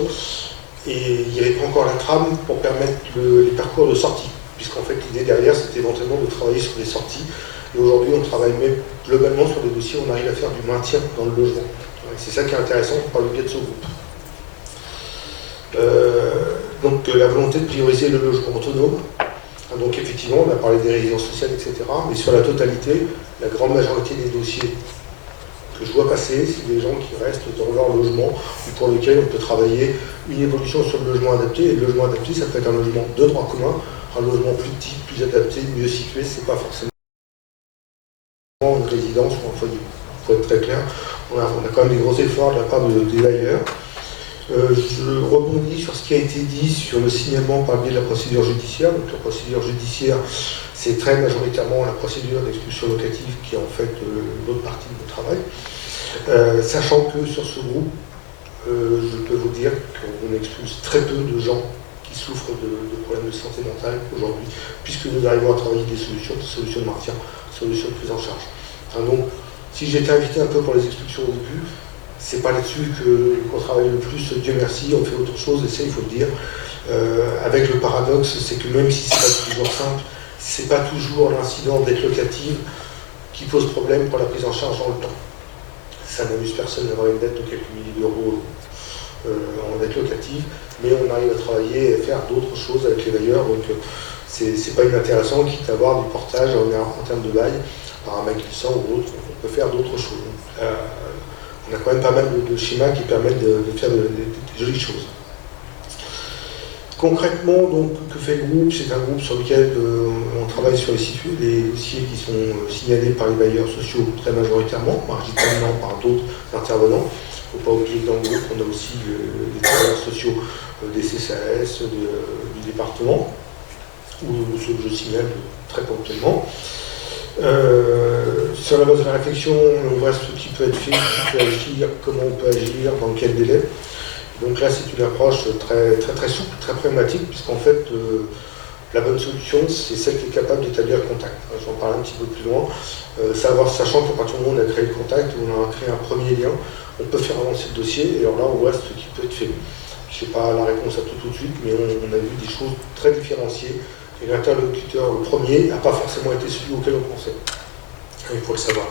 et il n'y avait pas encore la trame pour permettre les parcours de sortie, puisqu'en fait l'idée derrière c'était éventuellement de travailler sur des sorties, et aujourd'hui on travaille même globalement sur des dossiers où on arrive à faire du maintien dans le logement. C'est ça qui est intéressant par le biais de ce groupe. Donc la volonté de prioriser le logement autonome. Donc effectivement on a parlé des résidences sociales, etc. Mais sur la totalité, la grande majorité des dossiers que je vois passer, c'est des gens qui restent dans leur logement ou pour lesquels on peut travailler une évolution sur le logement adapté. Et le logement adapté, ça peut être un logement de droit commun, un logement plus petit, plus adapté, mieux situé, c'est pas forcément une résidence ou un foyer. Il faut être très clair, on a quand même des gros efforts de la part des bailleurs. Je rebondis sur ce qui a été dit sur le signalement par le biais de la procédure judiciaire. Donc la procédure judiciaire, c'est très majoritairement la procédure d'expulsion locative qui est en fait l'autre partie de mon travail. Sachant que sur ce groupe, je peux vous dire qu'on expulse très peu de gens qui souffrent de problèmes de santé mentale aujourd'hui, puisque nous arrivons à travailler des solutions de maintien, solutions de prise en charge. Donc, si j'étais invité un peu pour les expulsions au début, c'est pas là-dessus qu'on travaille le plus, Dieu merci, on fait autre chose, et ça il faut le dire. Avec le paradoxe, c'est que même si c'est pas toujours simple, c'est pas toujours l'incident d'être locative qui pose problème pour la prise en charge dans le temps. Ça n'amuse personne d'avoir une dette de quelques milliers d'euros en dette locative, mais on arrive à travailler et à faire d'autres choses avec les bailleurs, donc c'est pas inintéressant, quitte à avoir du portage en termes de bail, par un bail glissant ou autre, on peut faire d'autres choses. On a quand même pas mal de schémas qui permettent de faire des jolies choses. Concrètement, donc, que fait le groupe? C'est un groupe sur lequel on travaille sur les dossiers qui sont signalés par les bailleurs sociaux très majoritairement, marginalement par d'autres intervenants. Il ne faut pas oublier que dans le groupe, on a aussi les travailleurs sociaux des CCAS, du département, ou ceux que je signale très ponctuellement. Sur la base de la réflexion, on voit ce qui peut être fait, qui peut agir, comment on peut agir, dans quel délai. Donc là, c'est une approche très souple, très pragmatique, puisqu'en fait, la bonne solution, c'est celle qui est capable d'établir le contact. J'en parle un petit peu plus loin. Sachant qu'à partir du moment où on a créé le contact, où on a créé un premier lien, on peut faire avancer le dossier, et alors là, on voit ce qui peut être fait. Je ne sais pas la réponse à tout de suite, mais on a vu des choses très différenciées. Et l'interlocuteur, le premier, n'a pas forcément été celui auquel on pensait. Il faut le savoir.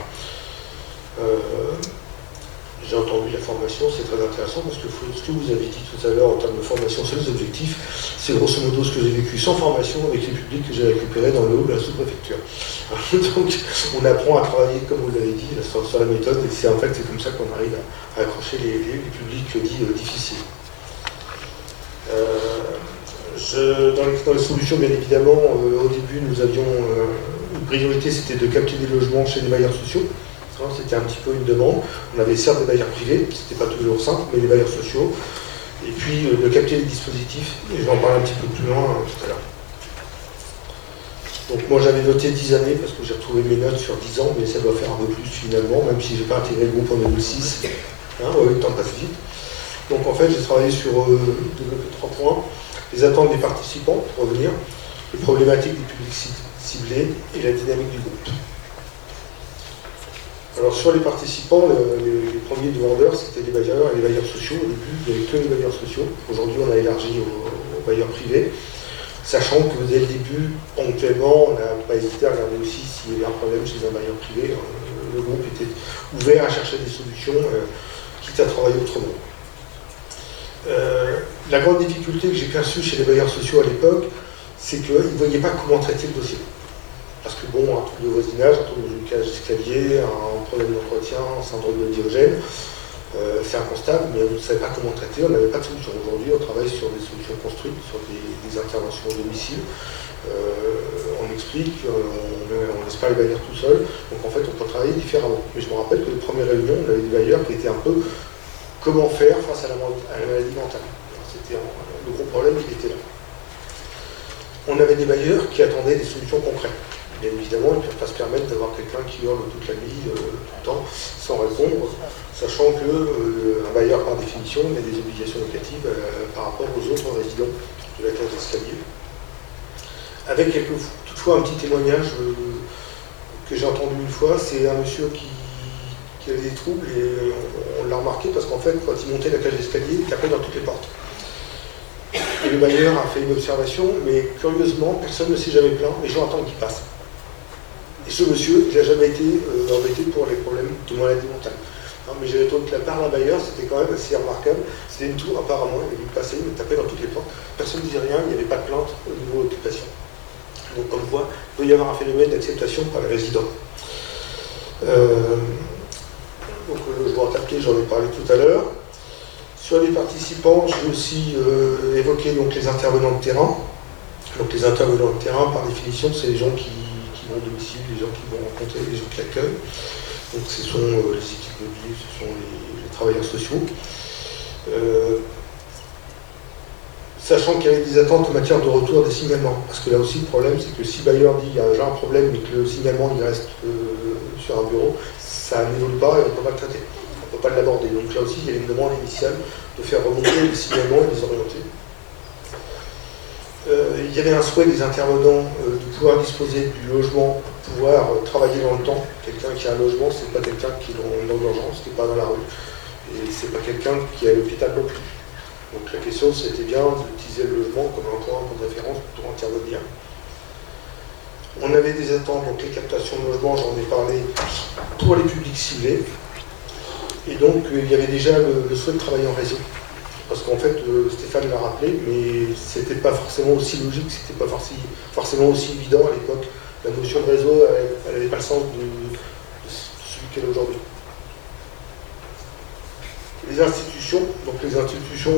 J'ai entendu la formation, c'est très intéressant parce que ce que vous avez dit tout à l'heure en termes de formation sur les objectifs, c'est grosso modo ce que j'ai vécu sans formation avec les publics que j'ai récupérés dans le haut de la sous-préfecture. Donc on apprend à travailler, comme vous l'avez dit, sur la méthode, et c'est en fait c'est comme ça qu'on arrive à accrocher les publics dits difficiles. Dans les solutions, bien évidemment, au début, nous avions une priorité, c'était de capter des logements chez les bailleurs sociaux. C'était un petit peu une demande. On avait certes des bailleurs privés, c'était pas toujours simple, mais les bailleurs sociaux. Et puis de capter les dispositifs, et je vais en parler un petit peu plus loin tout à l'heure. Donc moi j'avais noté 10 années parce que j'ai retrouvé mes notes sur 10 ans, mais ça doit faire un peu plus finalement, même si j'ai pas intégré le groupe en 2006. Le temps passe vite. Donc en fait j'ai travaillé sur 3 points. Les attentes des participants, pour revenir, les problématiques des publics ciblés et la dynamique du groupe. Alors sur les participants, les premiers demandeurs, c'était les bailleurs et les bailleurs sociaux. Au début, il n'y avait que les bailleurs sociaux. Aujourd'hui, on a élargi aux bailleurs privés, sachant que dès le début, ponctuellement, on n'a pas hésité à regarder aussi s'il y avait un problème chez un bailleur privé. Le groupe était ouvert à chercher des solutions, quitte à travailler autrement. La grande difficulté que j'ai perçue chez les bailleurs sociaux à l'époque, c'est qu'ils ne voyaient pas comment traiter le dossier. Parce que bon, un truc de voisinage, un truc de cage d'escalier, un problème d'entretien, un syndrome de Diogène, c'est inconstable, mais on ne savait pas comment traiter, on n'avait pas de solution. Aujourd'hui, on travaille sur des solutions construites, sur des interventions au domicile. On explique, on laisse pas les bailleurs tout seuls, donc en fait on peut travailler différemment. Mais je me rappelle que les premières réunions, on avait des bailleurs qui étaient un peu comment faire face à la maladie mentale. C'était le gros problème qui était là. On avait des bailleurs qui attendaient des solutions concrètes. Bien évidemment, ils ne peuvent pas se permettre d'avoir quelqu'un qui hurle toute la nuit, tout le temps, sans répondre, sachant qu'un bailleur, par définition, il a des obligations locatives par rapport aux autres résidents de la cage d'escalier. Avec toutefois un petit témoignage que j'ai entendu une fois, c'est un monsieur qui avait des troubles et on l'a remarqué parce qu'en fait, quand il montait la cage d'escalier, il tapait dans toutes les portes. Et le bailleur a fait une observation, mais curieusement, personne ne s'est jamais plaint, les gens attendent qu'il passe. Et ce monsieur, il n'a jamais été embêté pour les problèmes de maladie mentale. Non, mais j'avais trouvé que la part d'un bailleur, c'était quand même assez remarquable. C'était une tour, apparemment, il avait passé, il tapait dans toutes les portes. Personne ne disait rien, il n'y avait pas de plainte au niveau de l'occupation. Donc, comme quoi, il peut y avoir un phénomène d'acceptation par les résidents. Donc, le joueur tapé, j'en ai parlé tout à l'heure. Sur les participants, j'ai aussi évoqué donc, les intervenants de terrain. Donc, les intervenants de terrain, par définition, c'est les gens qui vont au domicile, les gens qui vont rencontrer, les gens qui accueillent. Donc, ce sont les équipes mobiles, ce sont les travailleurs sociaux. Sachant qu'il y avait des attentes en matière de retour des signalements. Parce que là aussi, le problème, c'est que si bailleur dit j'ai un problème mais que le signalement il reste sur un bureau, ça n'évolue pas et on ne peut pas le traiter. On ne peut pas l'aborder. Donc là aussi, il y avait une demande initiale de faire remonter les signalements et les orienter. Il y avait un souhait des intervenants de pouvoir disposer du logement, pouvoir travailler dans le temps. Quelqu'un qui a un logement, c'est pas quelqu'un qui est dans l'urgence, qui n'est pas dans la rue. Et c'est pas quelqu'un qui est à l'hôpital non plus. Donc la question, c'était bien d'utiliser le logement comme un point de référence pour intervenir. On avait des attentes, donc les captations de logement, j'en ai parlé, pour les publics ciblés. Et donc il y avait déjà le souhait de travailler en réseau. Parce qu'en fait, Stéphane l'a rappelé, mais c'était pas forcément aussi logique, c'était pas forcément aussi évident à l'époque. La notion de réseau, elle n'avait pas le sens de celui qu'elle est aujourd'hui. Les institutions,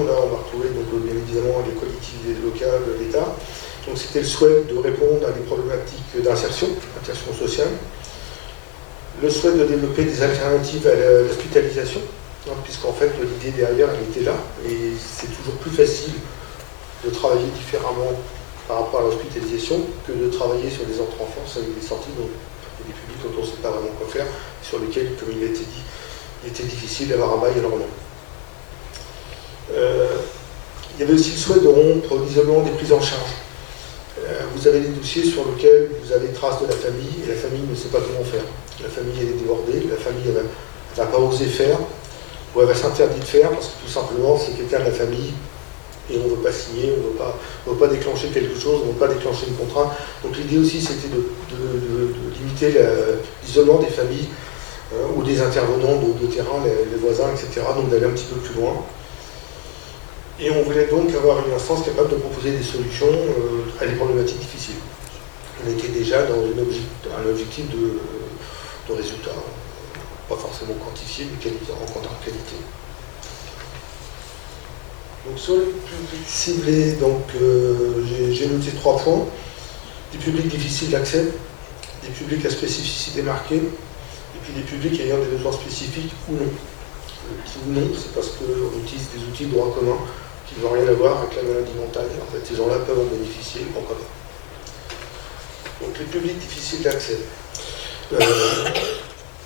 là on va retrouver donc, bien évidemment les collectivités locales, l'État. Donc c'était le souhait de répondre à des problématiques d'insertion sociale. Le souhait de développer des alternatives à l'hospitalisation, puisqu'en fait l'idée derrière elle était là, et c'est toujours plus facile de travailler différemment par rapport à l'hospitalisation que de travailler sur des entrées en France avec des sorties dont des publics dont on ne sait pas vraiment quoi faire, sur lesquels, comme il a été dit, il était difficile d'avoir un bail à leur nom. Il y avait aussi le souhait de rompre l'isolement des prises en charge. Vous avez des dossiers sur lesquels vous avez trace de la famille et la famille ne sait pas comment faire. La famille elle est débordée, la famille elle ne va pas oser faire, ou elle va s'interdire de faire parce que tout simplement c'est quelqu'un de la famille et on ne veut pas signer, on ne veut pas déclencher quelque chose, on ne veut pas déclencher une contrainte. Donc l'idée aussi c'était de limiter l'isolement des familles ou des intervenants de terrain, les voisins, etc. Donc d'aller un petit peu plus loin. Et on voulait donc avoir une instance capable de proposer des solutions à des problématiques difficiles. On était déjà dans un objectif de résultat, pas forcément quantifié, mais rencontre en qualité. Donc sur les publics ciblés, donc, j'ai noté 3 points. Des publics difficiles d'accès, des publics à spécificité marquée, et puis des publics ayant des besoins spécifiques ou non. Qui ou non, c'est parce qu'on utilise des outils de droit commun qui n'ont rien à voir avec la maladie mentale. En fait, ces gens-là peuvent en bénéficier en commun. Donc les publics difficiles d'accès.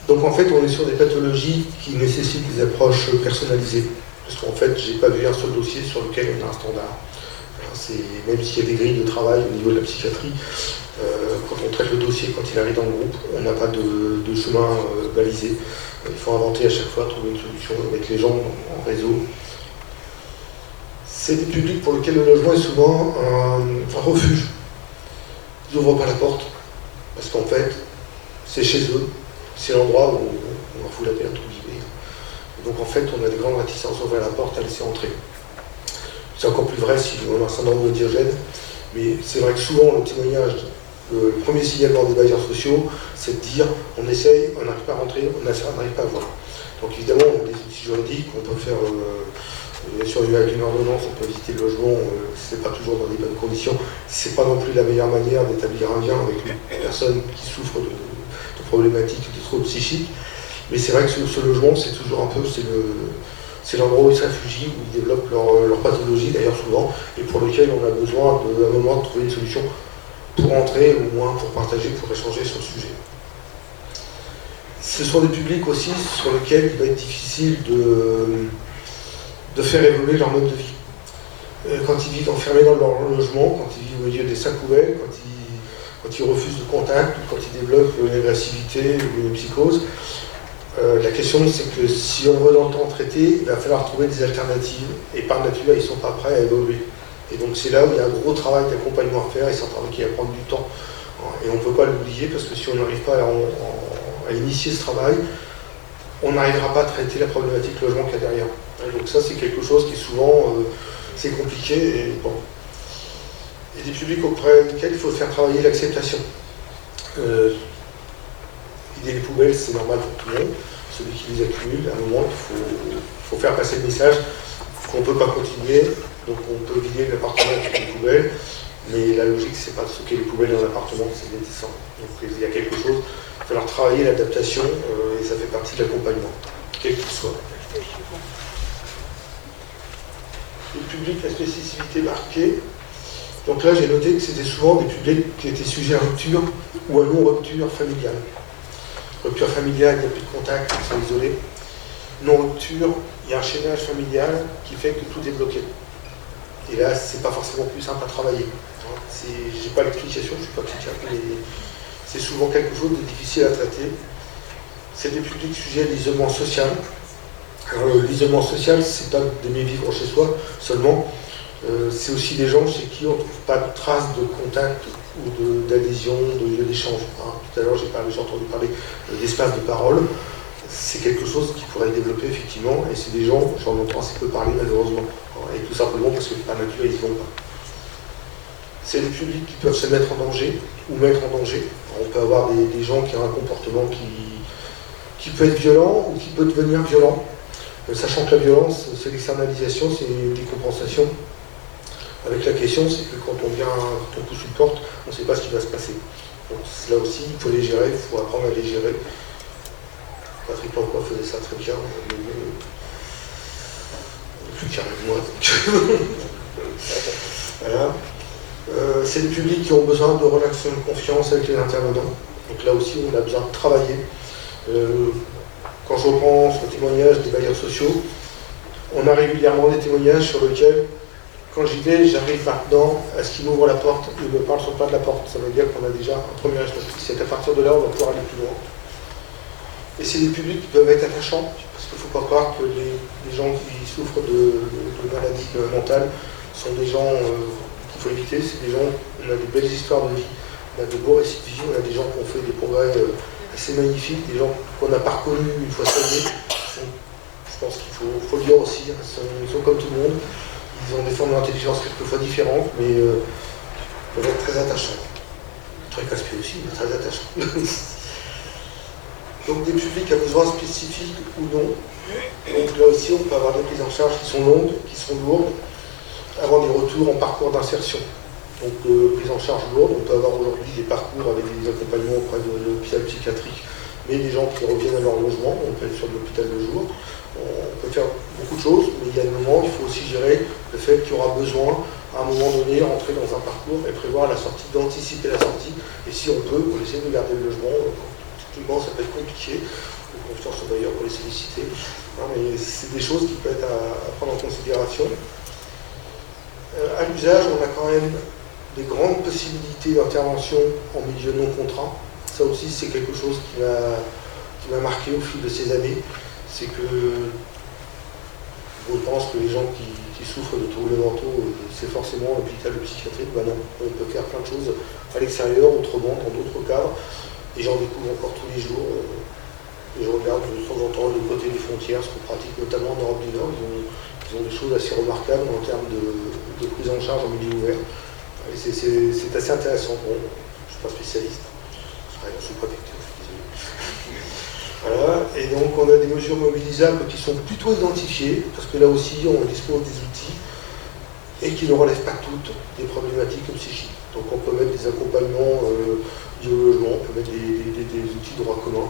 Donc en fait, on est sur des pathologies qui nécessitent des approches personnalisées. Parce qu'en fait, je n'ai pas vu un seul dossier sur lequel on a un standard. Même s'il y a des grilles de travail au niveau de la psychiatrie, quand on traite le dossier, quand il arrive dans le groupe, on n'a pas de chemin balisé. Il faut inventer à chaque fois, trouver une solution, mettre les gens en réseau. C'est des publics pour lesquels le logement est souvent un refuge. Ils n'ouvrent pas la porte, parce qu'en fait, c'est chez eux, c'est l'endroit où on leur fout la paix, entre guillemets. Donc en fait, on a des grandes réticences à ouvrir la porte, à laisser entrer. C'est encore plus vrai si on a un syndrome de Diogène Mais c'est vrai que souvent, le témoignage, le premier signalement des bailleurs sociaux, c'est de dire on essaye, on n'arrive pas à rentrer, on n'arrive pas à voir. Donc évidemment, on a des outils juridiques, on peut faire, bien sûr, avec une ordonnance, on peut visiter le logement, c'est pas toujours dans des bonnes conditions. C'est pas non plus la meilleure manière d'établir un lien avec une personne qui souffre de problématiques de troubles psychiques. Mais c'est vrai que ce logement, c'est toujours un peu, c'est l'endroit où ils se réfugient, où ils développent leur pathologie, d'ailleurs souvent, et pour lequel on a besoin à un moment de trouver une solution pour entrer, au moins pour partager, pour échanger sur le sujet. Ce sont des publics aussi sur lesquels il va être difficile de faire évoluer leur mode de vie. Quand ils vivent enfermés dans leur logement, quand ils vivent au milieu des sacs poubelles, quand ils refusent de contact, ou quand ils développent une agressivité ou une psychose, la question c'est que si on veut dans le temps traiter, il va falloir trouver des alternatives, et par nature ils ne sont pas prêts à évoluer. Et donc c'est là où il y a un gros travail d'accompagnement à faire, et c'est un travail qui va prendre du temps. Et on ne peut pas l'oublier, parce que si on n'arrive pas à initier ce travail, on n'arrivera pas à traiter la problématique logement qu'il y a derrière. Et donc ça c'est quelque chose qui souvent, c'est compliqué, et bon. Et des publics auprès desquels il faut faire travailler l'acceptation. Vider les poubelles, c'est normal pour tout le monde. Celui qui les accumule, à un moment, il faut faire passer le message qu'on ne peut pas continuer. Donc on peut vider l'appartement avec les poubelles, mais la logique, c'est pas de stocker les poubelles dans l'appartement, c'est indécent. Donc il y a quelque chose, il va falloir travailler l'adaptation, et ça fait partie de l'accompagnement, quel qu'il soit. Le public à spécificité marquée. Donc là, j'ai noté que c'était souvent des publics qui étaient sujets à rupture ou à non-rupture familiale. Rupture familiale, il n'y a plus de contact, ils sont isolés. Non-rupture, il y a un chaînage familial qui fait que tout est bloqué. Et là, c'est pas forcément plus simple à travailler. J'ai pas l'explication, je suis pas psychiatre, mais c'est souvent quelque chose de difficile à traiter. C'est des publics sujets à l'isolement social. L'isolement social, c'est pas d'aimer vivre chez soi seulement. C'est aussi des gens chez qui on ne trouve pas de traces de contact ou d'adhésion, de lieu d'échange. Tout à l'heure, j'ai entendu parler d'espace de parole. C'est quelque chose qui pourrait développer effectivement, et c'est des gens, j'en entends assez peu parler malheureusement, et tout simplement parce que par nature, ils n'y vont pas. C'est des publics qui peuvent se mettre en danger, ou mettre en danger. On peut avoir des gens qui ont un comportement qui peut être violent, ou qui peut devenir violent. Sachant que la violence, c'est l'externalisation, c'est une décompensation. Avec la question, c'est que quand on pousse une porte, on ne sait pas ce qui va se passer. Donc là aussi, il faut les gérer, il faut apprendre à les gérer. Patrick Lancois faisait ça très bien, mais plus carré que moi. Voilà. C'est des publics qui ont besoin de relations de confiance avec les intervenants. Donc là aussi, on a besoin de travailler. Quand je reprends ce témoignage des bailleurs sociaux, on a régulièrement des témoignages sur lesquels, quand j'y vais, j'arrive maintenant à ce qu'ils m'ouvrent la porte et me parlent sur le pas de la porte. Ça veut dire qu'on a déjà un premier échelon. C'est à partir de là, on va pouvoir aller plus loin. Et c'est des publics qui peuvent être attachants, parce qu'il ne faut pas croire que les gens qui souffrent de maladies mentales sont des gens qu'il faut éviter. C'est des gens, on a des belles histoires de vie, on a de beaux récits de vie, on a des gens qui ont fait des progrès assez magnifiques, des gens qu'on n'a pas reconnus une fois soignés. Je pense qu'il faut le dire aussi, ils sont comme tout le monde, ils ont des formes d'intelligence quelquefois différentes, mais peuvent être très attachants. Très casse-pieds aussi, mais très attachants. Donc des publics à besoins spécifiques ou non. Donc là aussi, on peut avoir des prises en charge qui sont longues, qui sont lourdes, avoir des retours en parcours d'insertion. Donc prise en charge lourde, on peut avoir aujourd'hui des parcours avec des accompagnements auprès de l'hôpital psychiatrique, mais des gens qui reviennent à leur logement, on peut être sur l'hôpital de jour. On peut faire beaucoup de choses, mais il y a un moment, il faut aussi gérer le fait qu'il y aura besoin, à un moment donné, rentrer dans un parcours et prévoir la sortie, d'anticiper la sortie. Et si on peut, on essaie de garder le logement. Typiquement, ça peut être compliqué. Confiance aux bailleurs pour les solliciter. Mais c'est des choses qui peuvent être à prendre en considération. À l'usage, on a quand même des grandes possibilités d'intervention en milieu non contraint. Ça aussi, c'est quelque chose qui m'a marqué au fil de ces années. C'est que je pense que les gens qui souffrent de troubles mentaux, c'est forcément l'hôpital psychiatrique. Ben non, on peut faire plein de choses à l'extérieur, autrement, dans d'autres cadres. Et j'en découvre encore tous les jours. Et je regarde de temps en temps le côté des frontières, ce qu'on pratique notamment en Europe du Nord. Ils ont des choses assez remarquables en termes de prise en charge en milieu ouvert. Et c'est assez intéressant. Bon, je ne suis pas spécialiste, je travaille en sous-préfecture, je suis désolé. Voilà, et donc on a des mesures mobilisables qui sont plutôt identifiées, parce que là aussi on dispose des outils, et qui ne relèvent pas toutes des problématiques psychiques. Donc on peut mettre des accompagnements du logement, on peut mettre des outils de droit commun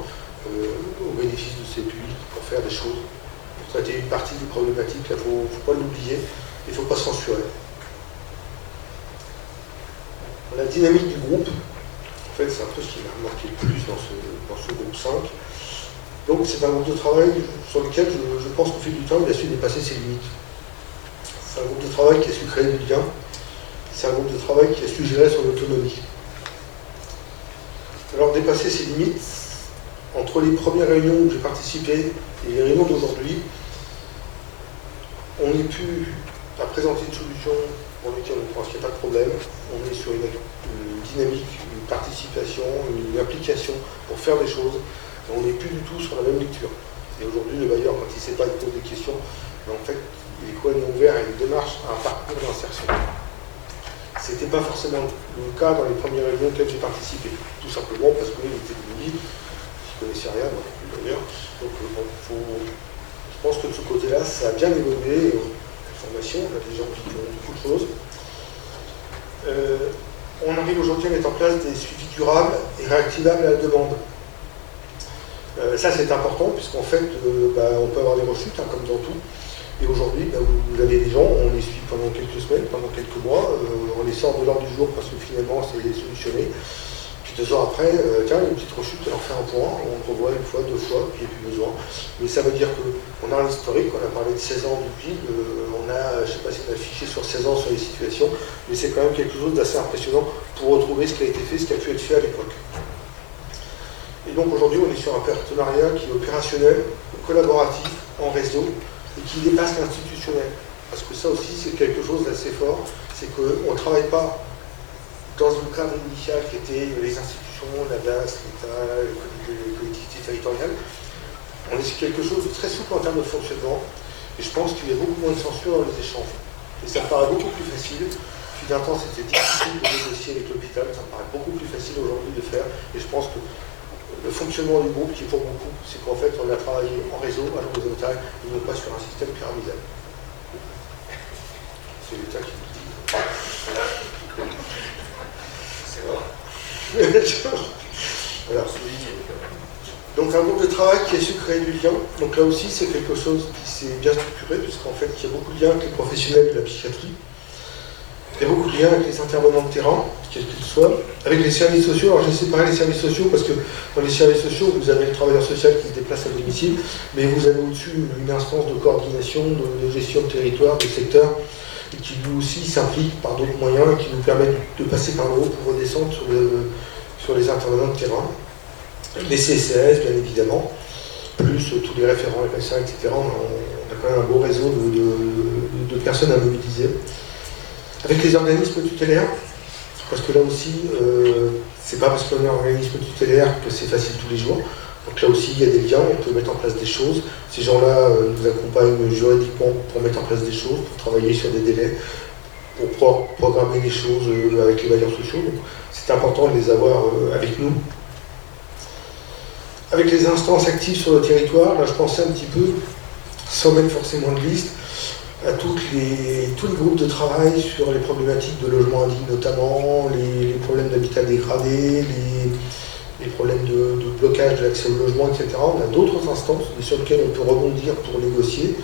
au bénéfice de ces publics pour faire des choses, pour traiter une partie des problématiques. Il ne faut pas l'oublier, il ne faut pas censurer. La dynamique du groupe, en fait c'est un peu ce qui m'a marqué le plus dans ce groupe 5. Donc c'est un groupe de travail sur lequel je pense qu'au fil du temps il a su dépasser ses limites. C'est un groupe de travail qui a su créer du lien. C'est un groupe de travail qui a su gérer son autonomie. Alors, dépasser ses limites, entre les premières réunions où j'ai participé et les réunions d'aujourd'hui, on n'est plus à présenter une solution pour laquelle on pense qu'il n'y a pas de problème. On est sur une dynamique, une participation, une implication pour faire des choses. Et on n'est plus du tout sur la même lecture. Et aujourd'hui, le bailleur, quand il ne sait pas, il pose des questions. Mais en fait, il est complètement ouvert à une démarche, à un parcours d'insertion. Ce n'était pas forcément le cas dans les premières réunions auxquelles j'ai participé, tout simplement parce qu'il était guide, je ne connaissais rien, moi non plus d'ailleurs. Donc je pense que de ce côté-là, ça a bien évolué. La formation, on a des gens qui font beaucoup de choses. On arrive aujourd'hui à mettre en place des suivis durables et réactivables à la demande. Ça c'est important puisqu'en fait on peut avoir des rechutes comme dans tout. Et aujourd'hui, vous avez des gens, on les suit pendant quelques semaines, pendant quelques mois, on les sort de l'ordre du jour parce que finalement c'est solutionné. Puis 2 ans après, tiens, il y a une petite rechute, on en fait un point, on revoit une fois, 2 fois, puis il n'y a plus besoin. Mais ça veut dire qu'on a un historique, on a parlé de 16 ans du PIB, on a, je ne sais pas si on a affiché sur 16 ans sur les situations, mais c'est quand même quelque chose d'assez impressionnant pour retrouver ce qui a été fait, ce qui a pu être fait à l'époque. Et donc aujourd'hui, on est sur un partenariat qui est opérationnel, collaboratif, en réseau, et qui dépasse l'institutionnel. Parce que ça aussi, c'est quelque chose d'assez fort, c'est qu'on ne travaille pas dans un cadre initial qui était les institutions, la DAS, l'État, les collectivités territoriales. On est sur quelque chose de très souple en termes de fonctionnement, et je pense qu'il y a beaucoup moins de censure dans les échanges. Et ça me paraît beaucoup plus facile. Depuis d'un temps, c'était difficile de négocier avec l'hôpital, ça me paraît beaucoup plus facile aujourd'hui de faire, et je pense que le fonctionnement du groupe qui est pour beaucoup, c'est qu'en fait on a travaillé en réseau à l'horizontale et non pas sur un système pyramidal. C'est l'État qui nous dit. C'est vrai. Voilà. Donc un groupe de travail qui a su créer du lien. Donc là aussi c'est quelque chose qui s'est bien structuré, puisqu'en fait il y a beaucoup de liens avec les professionnels de la psychiatrie. Il y a beaucoup de liens avec les intervenants de terrain, quels qu'ils soient, avec les services sociaux. Alors j'ai séparé les services sociaux parce que dans les services sociaux, vous avez le travailleur social qui se déplace à domicile, mais vous avez au-dessus une instance de coordination, de gestion de territoire, de secteur, et qui lui aussi s'implique par d'autres moyens et qui nous permet de passer par le haut pour redescendre sur les intervenants de terrain. Les CCAS, bien évidemment, plus tous les référents RSA, etc. On a quand même un beau réseau de personnes à mobiliser. Avec les organismes tutélaires, parce que là aussi, c'est pas parce qu'on est un organisme tutélaire que c'est facile tous les jours. Donc là aussi, il y a des liens, on peut mettre en place des choses. Ces gens-là nous accompagnent juridiquement pour mettre en place des choses, pour travailler sur des délais, pour programmer des choses avec les bailleurs sociaux. Donc c'est important de les avoir avec nous. Avec les instances actives sur le territoire, là je pensais un petit peu, sans mettre forcément de liste, à tous les groupes de travail sur les problématiques de logement indigne notamment, les problèmes d'habitat dégradé, les problèmes de blocage de l'accès au logement, etc. On a d'autres instances sur lesquelles on peut rebondir pour négocier.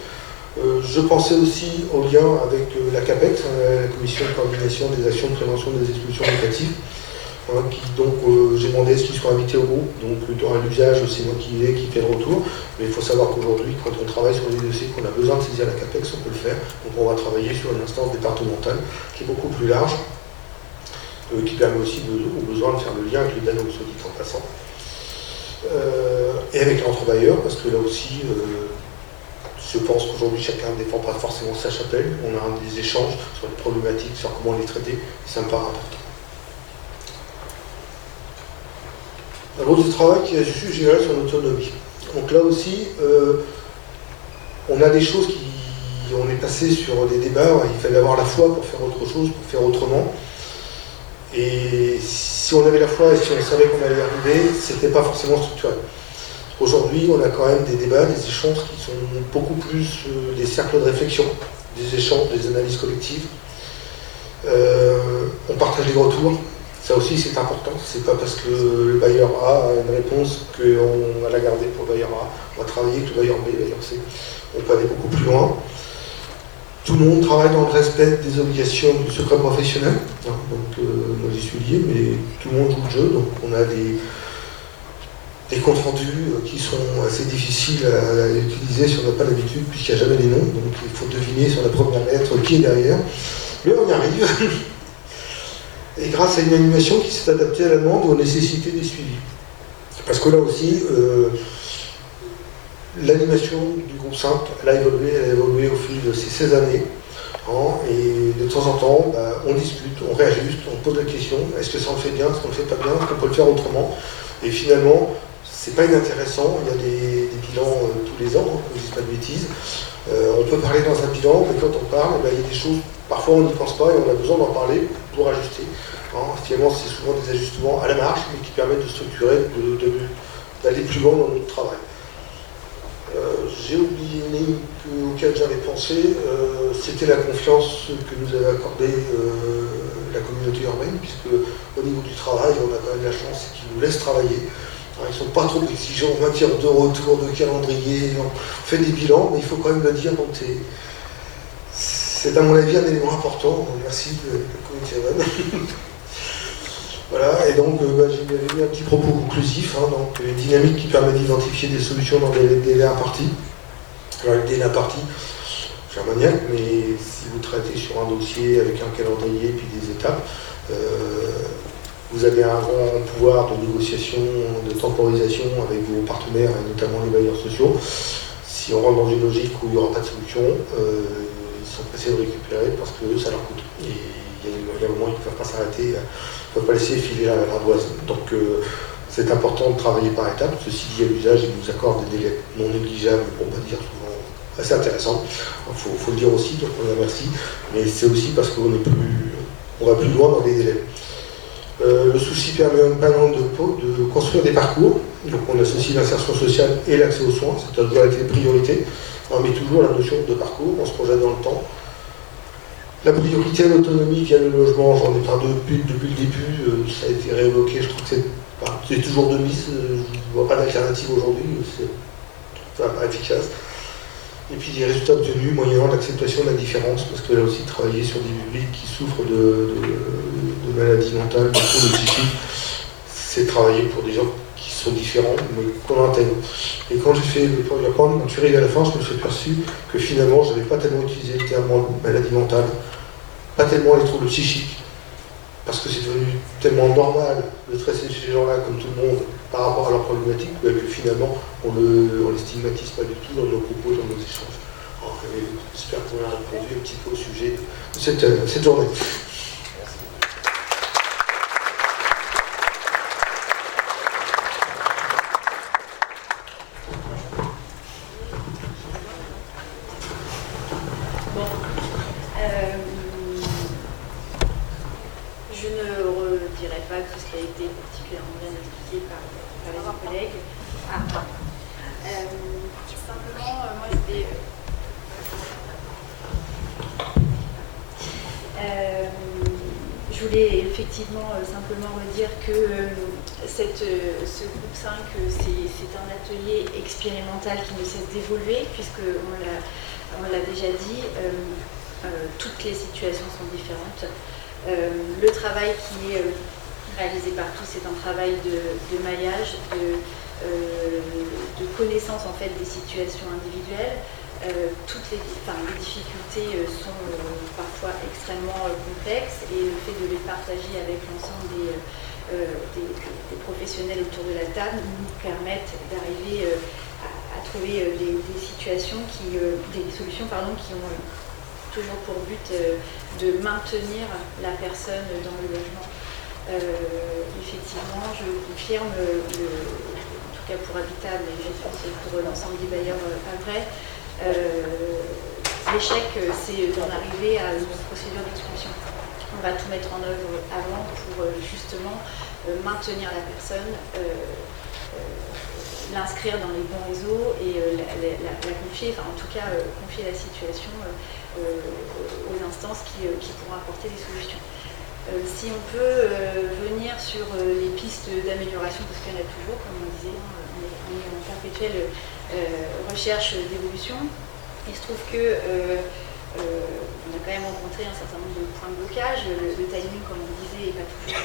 Je pensais aussi au lien avec la CAPEX, la Commission de coordination des actions de prévention des expulsions locatives, j'ai demandé à ce qu'ils soient invités au groupe, donc plutôt à l'usage, c'est moi qui vais, qui fait le retour, mais il faut savoir qu'aujourd'hui, quand on travaille sur des dossiers qu'on a besoin de saisir la CAPEX, on peut le faire, donc on va travailler sur une instance départementale qui est beaucoup plus large, qui permet aussi au besoin de faire le lien avec les bailleurs, soit dit en passant, et avec l'entrebailleur, parce que là aussi, je pense qu'aujourd'hui chacun ne défend pas forcément sa chapelle, on a des échanges sur les problématiques, sur comment les traiter, et ça me paraît important. Un groupe de travail qui a su gérer son autonomie. Donc là aussi, on a des choses on est passé sur des débats, il fallait avoir la foi pour faire autre chose, pour faire autrement. Et si on avait la foi et si on savait qu'on allait y arriver, c'était pas forcément structurel. Aujourd'hui, on a quand même des débats, des échanges qui sont beaucoup plus des cercles de réflexion, des échanges, des analyses collectives. On partage les retours. Ça aussi, c'est important. C'est pas parce que le bailleur A a une réponse qu'on va la garder pour le bailleur A. On va travailler avec le bailleur B, le bailleur C. On peut aller beaucoup plus loin. Tout le monde travaille dans le respect des obligations du secret professionnel. Donc, moi, j'y suis lié, mais tout le monde joue le jeu. Donc, on a des comptes rendus qui sont assez difficiles à utiliser si on n'a pas l'habitude, puisqu'il n'y a jamais les noms. Donc, il faut deviner sur la première lettre qui est derrière. Mais on y arrive. Et grâce à une animation qui s'est adaptée à la demande et aux nécessités des suivis. Parce que là aussi, l'animation du groupe 5, elle a évolué au fil de ces 16 années. Et de temps en temps, on discute, on réajuste, on pose la question, est-ce que ça on le fait bien, est-ce qu'on ne le fait pas bien, est-ce qu'on peut le faire autrement? Et finalement, c'est pas inintéressant, il y a des bilans tous les ans, je ne dis pas de bêtises. On peut parler dans un bilan, mais quand on parle, il y a des choses, parfois on n'y pense pas et on a besoin d'en parler pour ajuster. Finalement, c'est souvent des ajustements à la marge, mais qui permettent de structurer, d'aller plus loin dans notre travail. J'ai oublié une ligne auquel j'avais pensé, c'était la confiance que nous avait accordée la communauté urbaine, puisque au niveau du travail, on a quand même la chance qu'ils nous laissent travailler. Ils ne sont pas trop exigeants en matière de retour, de calendrier, on fait des bilans, mais il faut quand même le dire, donc c'est à mon avis un élément important. Merci de la communauté urbaine. Voilà, et donc j'ai mis un petit propos conclusif, donc une dynamique qui permet d'identifier des solutions dans des délais impartis. Alors les délais impartis, je suis un maniaque, mais si vous traitez sur un dossier avec un calendrier et puis des étapes, vous avez un grand pouvoir de négociation, de temporisation avec vos partenaires, et notamment les bailleurs sociaux. Si on rentre dans une logique où il n'y aura pas de solution, ils sont pressés de récupérer parce que ça leur coûte. Et il y a un moment où ils ne peuvent pas s'arrêter. On ne peut pas laisser filer l'ardoise. Donc c'est important de travailler par étapes. Ceci dit, à l'usage, ils nous accordent des délais non négligeables, pour ne pas dire souvent assez intéressants. Il faut le dire aussi, donc on les remercie. Mais c'est aussi parce qu'on va plus loin dans les délais. Le souci permet maintenant de construire des parcours. Donc on associe l'insertion sociale et l'accès aux soins, c'est une dualité de priorité. On met toujours la notion de parcours, on se projette dans le temps. La priorité à l'autonomie via le logement, j'en ai parlé depuis le début, ça a été réévoqué, je trouve que c'est toujours de mise, je ne vois pas d'alternative aujourd'hui, c'est pas efficace. Et puis des résultats obtenus moyennant l'acceptation de la différence, parce que là aussi travailler sur des publics qui souffrent de maladies mentales, de troubles psychiques, c'est travailler pour des gens qui sont différents, mais qu'on intègre. Et quand j'ai fait le projet apprendre, quand je suis arrivé à la fin, je me suis aperçu que finalement, je n'avais pas tellement utilisé le terme maladie mentale, pas tellement les troubles psychiques, parce que c'est devenu tellement normal de traiter ces gens-là comme tout le monde par rapport à leur problématique, que finalement, on les stigmatise pas du tout dans nos propos, dans nos échanges. J'espère qu'on a répondu un petit peu au sujet de cette journée. Je ne redirai pas tout ce qui a été particulièrement bien expliqué par les collègues. Simplement, moi je voulais effectivement simplement redire que ce groupe 5, c'est un atelier expérimental qui ne cesse d'évoluer, puisqu'on l'a déjà dit, toutes les situations sont différentes. Le travail qui est réalisé par tous est un travail de maillage, de connaissance en fait des situations individuelles. Toutes les difficultés sont parfois extrêmement complexes, et le fait de les partager avec l'ensemble des professionnels autour de la table nous permettent d'arriver à trouver des solutions qui ont toujours pour but de maintenir la personne dans le logement. Effectivement, je confirme, en tout cas pour Habitat, mais je pense pour l'ensemble des bailleurs après, l'échec, c'est d'en arriver à une procédure d'expulsion. on va tout mettre en œuvre avant pour justement maintenir la personne, l'inscrire dans les bons réseaux et la confier, enfin en tout cas confier la situation aux instances qui pourront apporter des solutions. Si on peut venir sur les pistes d'amélioration, parce qu'il y en a toujours, comme on disait, on est en perpétuelle recherche d'évolution. Il se trouve que on a quand même rencontré un certain nombre de points de blocage. Le timing, comme on disait, n'est pas toujours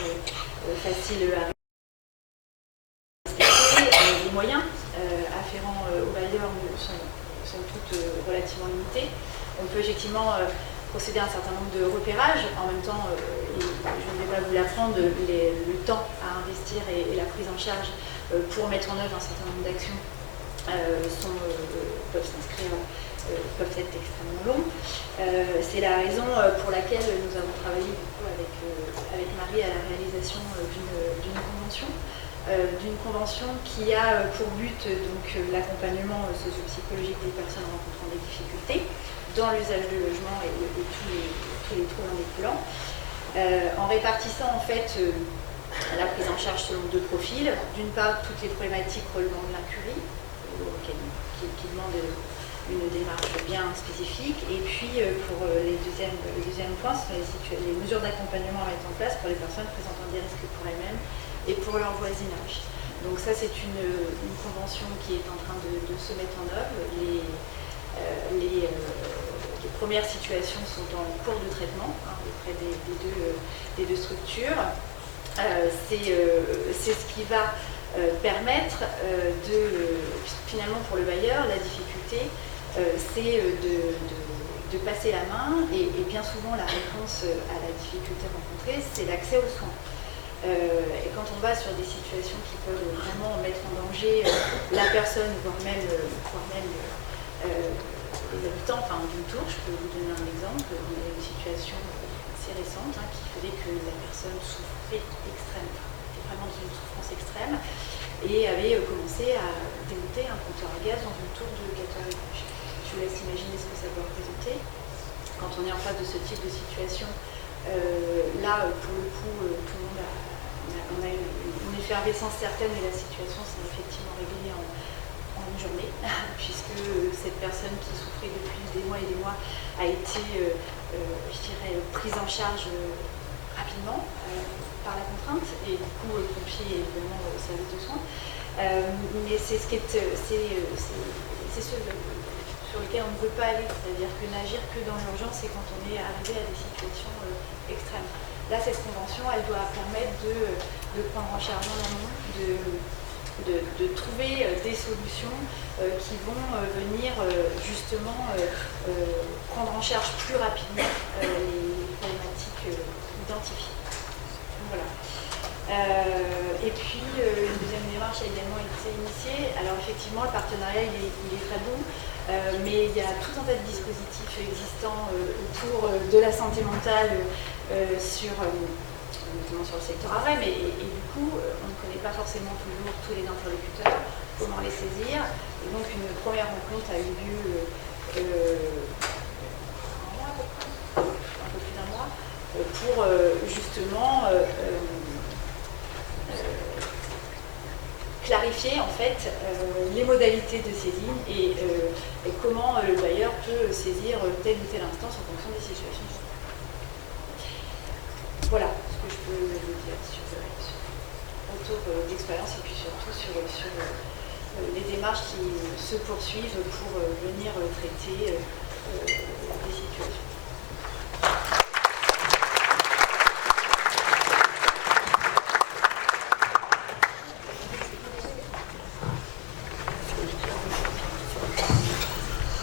facile à respecter. Les moyens afférents aux bailleurs sont toutes relativement limités. On peut effectivement procéder à un certain nombre de repérages. En même temps, je ne vais pas vous l'apprendre, le temps à investir et la prise en charge pour mettre en œuvre un certain nombre d'actions peuvent être extrêmement longs. C'est la raison pour laquelle nous avons travaillé beaucoup avec Marie à la réalisation d'une convention qui a pour but donc l'accompagnement socio-psychologique des personnes rencontrant des difficultés dans l'usage de logement et tous les troubles en découlant, en répartissant en fait la prise en charge selon deux profils. D'une part, toutes les problématiques relevant de l'incurie, qui demandent une démarche bien spécifique, et puis pour le deuxième point, ce sont les mesures d'accompagnement à mettre en place pour les personnes présentant des risques pour elles-mêmes et pour leur voisinage. Donc ça, c'est une convention qui est en train de se mettre en œuvre. Les premières situations sont en cours de traitement auprès des deux structures. C'est ce qui va permettre finalement pour le bailleur, la difficulté, c'est de passer la main et bien souvent la réponse à la difficulté rencontrée, c'est l'accès aux soins. Et quand on va sur des situations qui peuvent vraiment mettre en danger la personne, voire même les habitants, enfin d'une tour, je peux vous donner un exemple. On a une situation assez récente qui faisait que la personne souffrait extrêmement, était vraiment dans une souffrance extrême et avait commencé à démonter un compteur à gaz dans une tour de 4 étages. Je vous laisse imaginer ce que ça doit représenter. Quand on est en face de ce type de situation, là, pour le coup, tout le monde on a une effervescence certaine et la situation s'est effectivement réglée en une journée, puisque cette personne qui souffrait depuis des mois et des mois a été, je dirais, prise en charge rapidement par la contrainte et du coup confiée évidemment au service de soins. Mais c'est ce sur lequel on ne veut pas aller, c'est-à-dire que n'agir que dans l'urgence et quand on est arrivé à des situations extrêmes. Là, cette convention, elle doit permettre de prendre en charge en amont, de trouver des solutions qui vont venir justement prendre en charge plus rapidement les problématiques identifiées. Voilà. Et puis, une deuxième démarche a également été initiée. Alors effectivement, le partenariat, il est très bon, mais il y a tout un tas de dispositifs existants autour de la santé mentale, notamment sur le secteur arrêt, mais et du coup, on ne connaît pas forcément toujours tous les interlocuteurs, comment les saisir. Et donc, une première rencontre a eu lieu un peu plus d'un mois, pour justement clarifier en fait les modalités de saisine et comment le bailleur peut saisir telle ou telle instance en fonction des situations. Voilà ce que je peux vous dire sur autour d'expérience et puis surtout sur les démarches qui se poursuivent pour venir traiter des situations.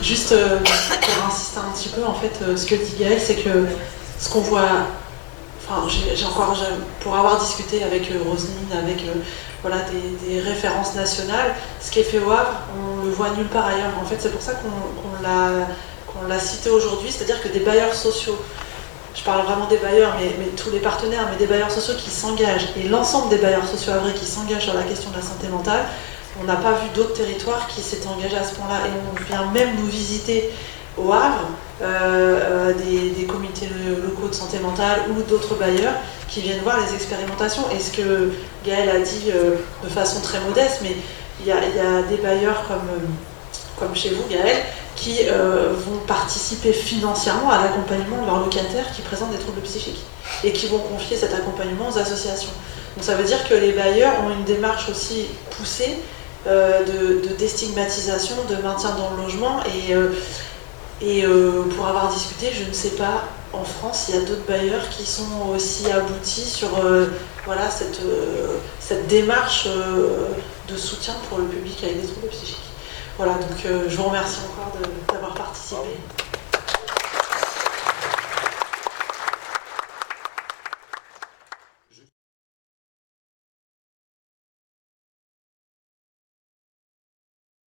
Juste pour insister un petit peu, en fait, ce que dit Gaëlle, c'est que ce qu'on voit, enfin, pour avoir discuté avec Roselyne, avec voilà, des références nationales, ce qui est fait au Havre, on le voit nulle part ailleurs. En fait, c'est pour ça qu'on l'a cité aujourd'hui, c'est-à-dire que des bailleurs sociaux, je parle vraiment des bailleurs, mais tous les partenaires, mais des bailleurs sociaux qui s'engagent, et l'ensemble des bailleurs sociaux havrais qui s'engagent sur la question de la santé mentale, on n'a pas vu d'autres territoires qui s'étaient engagés à ce point-là. Et on vient même nous visiter au Havre, des comités comités locaux de santé mentale ou d'autres bailleurs qui viennent voir les expérimentations. Et ce que Gaëlle a dit de façon très modeste, mais il y a des bailleurs comme chez vous, Gaëlle, qui vont participer financièrement à l'accompagnement de leurs locataires qui présentent des troubles psychiques et qui vont confier cet accompagnement aux associations. Donc ça veut dire que les bailleurs ont une démarche aussi poussée de déstigmatisation, de maintien dans le logement et pour avoir discuté, je ne sais pas, en France, il y a d'autres bailleurs qui sont aussi aboutis sur voilà, cette démarche de soutien pour le public avec des troubles psychiques. Voilà, donc je vous remercie encore d'avoir participé.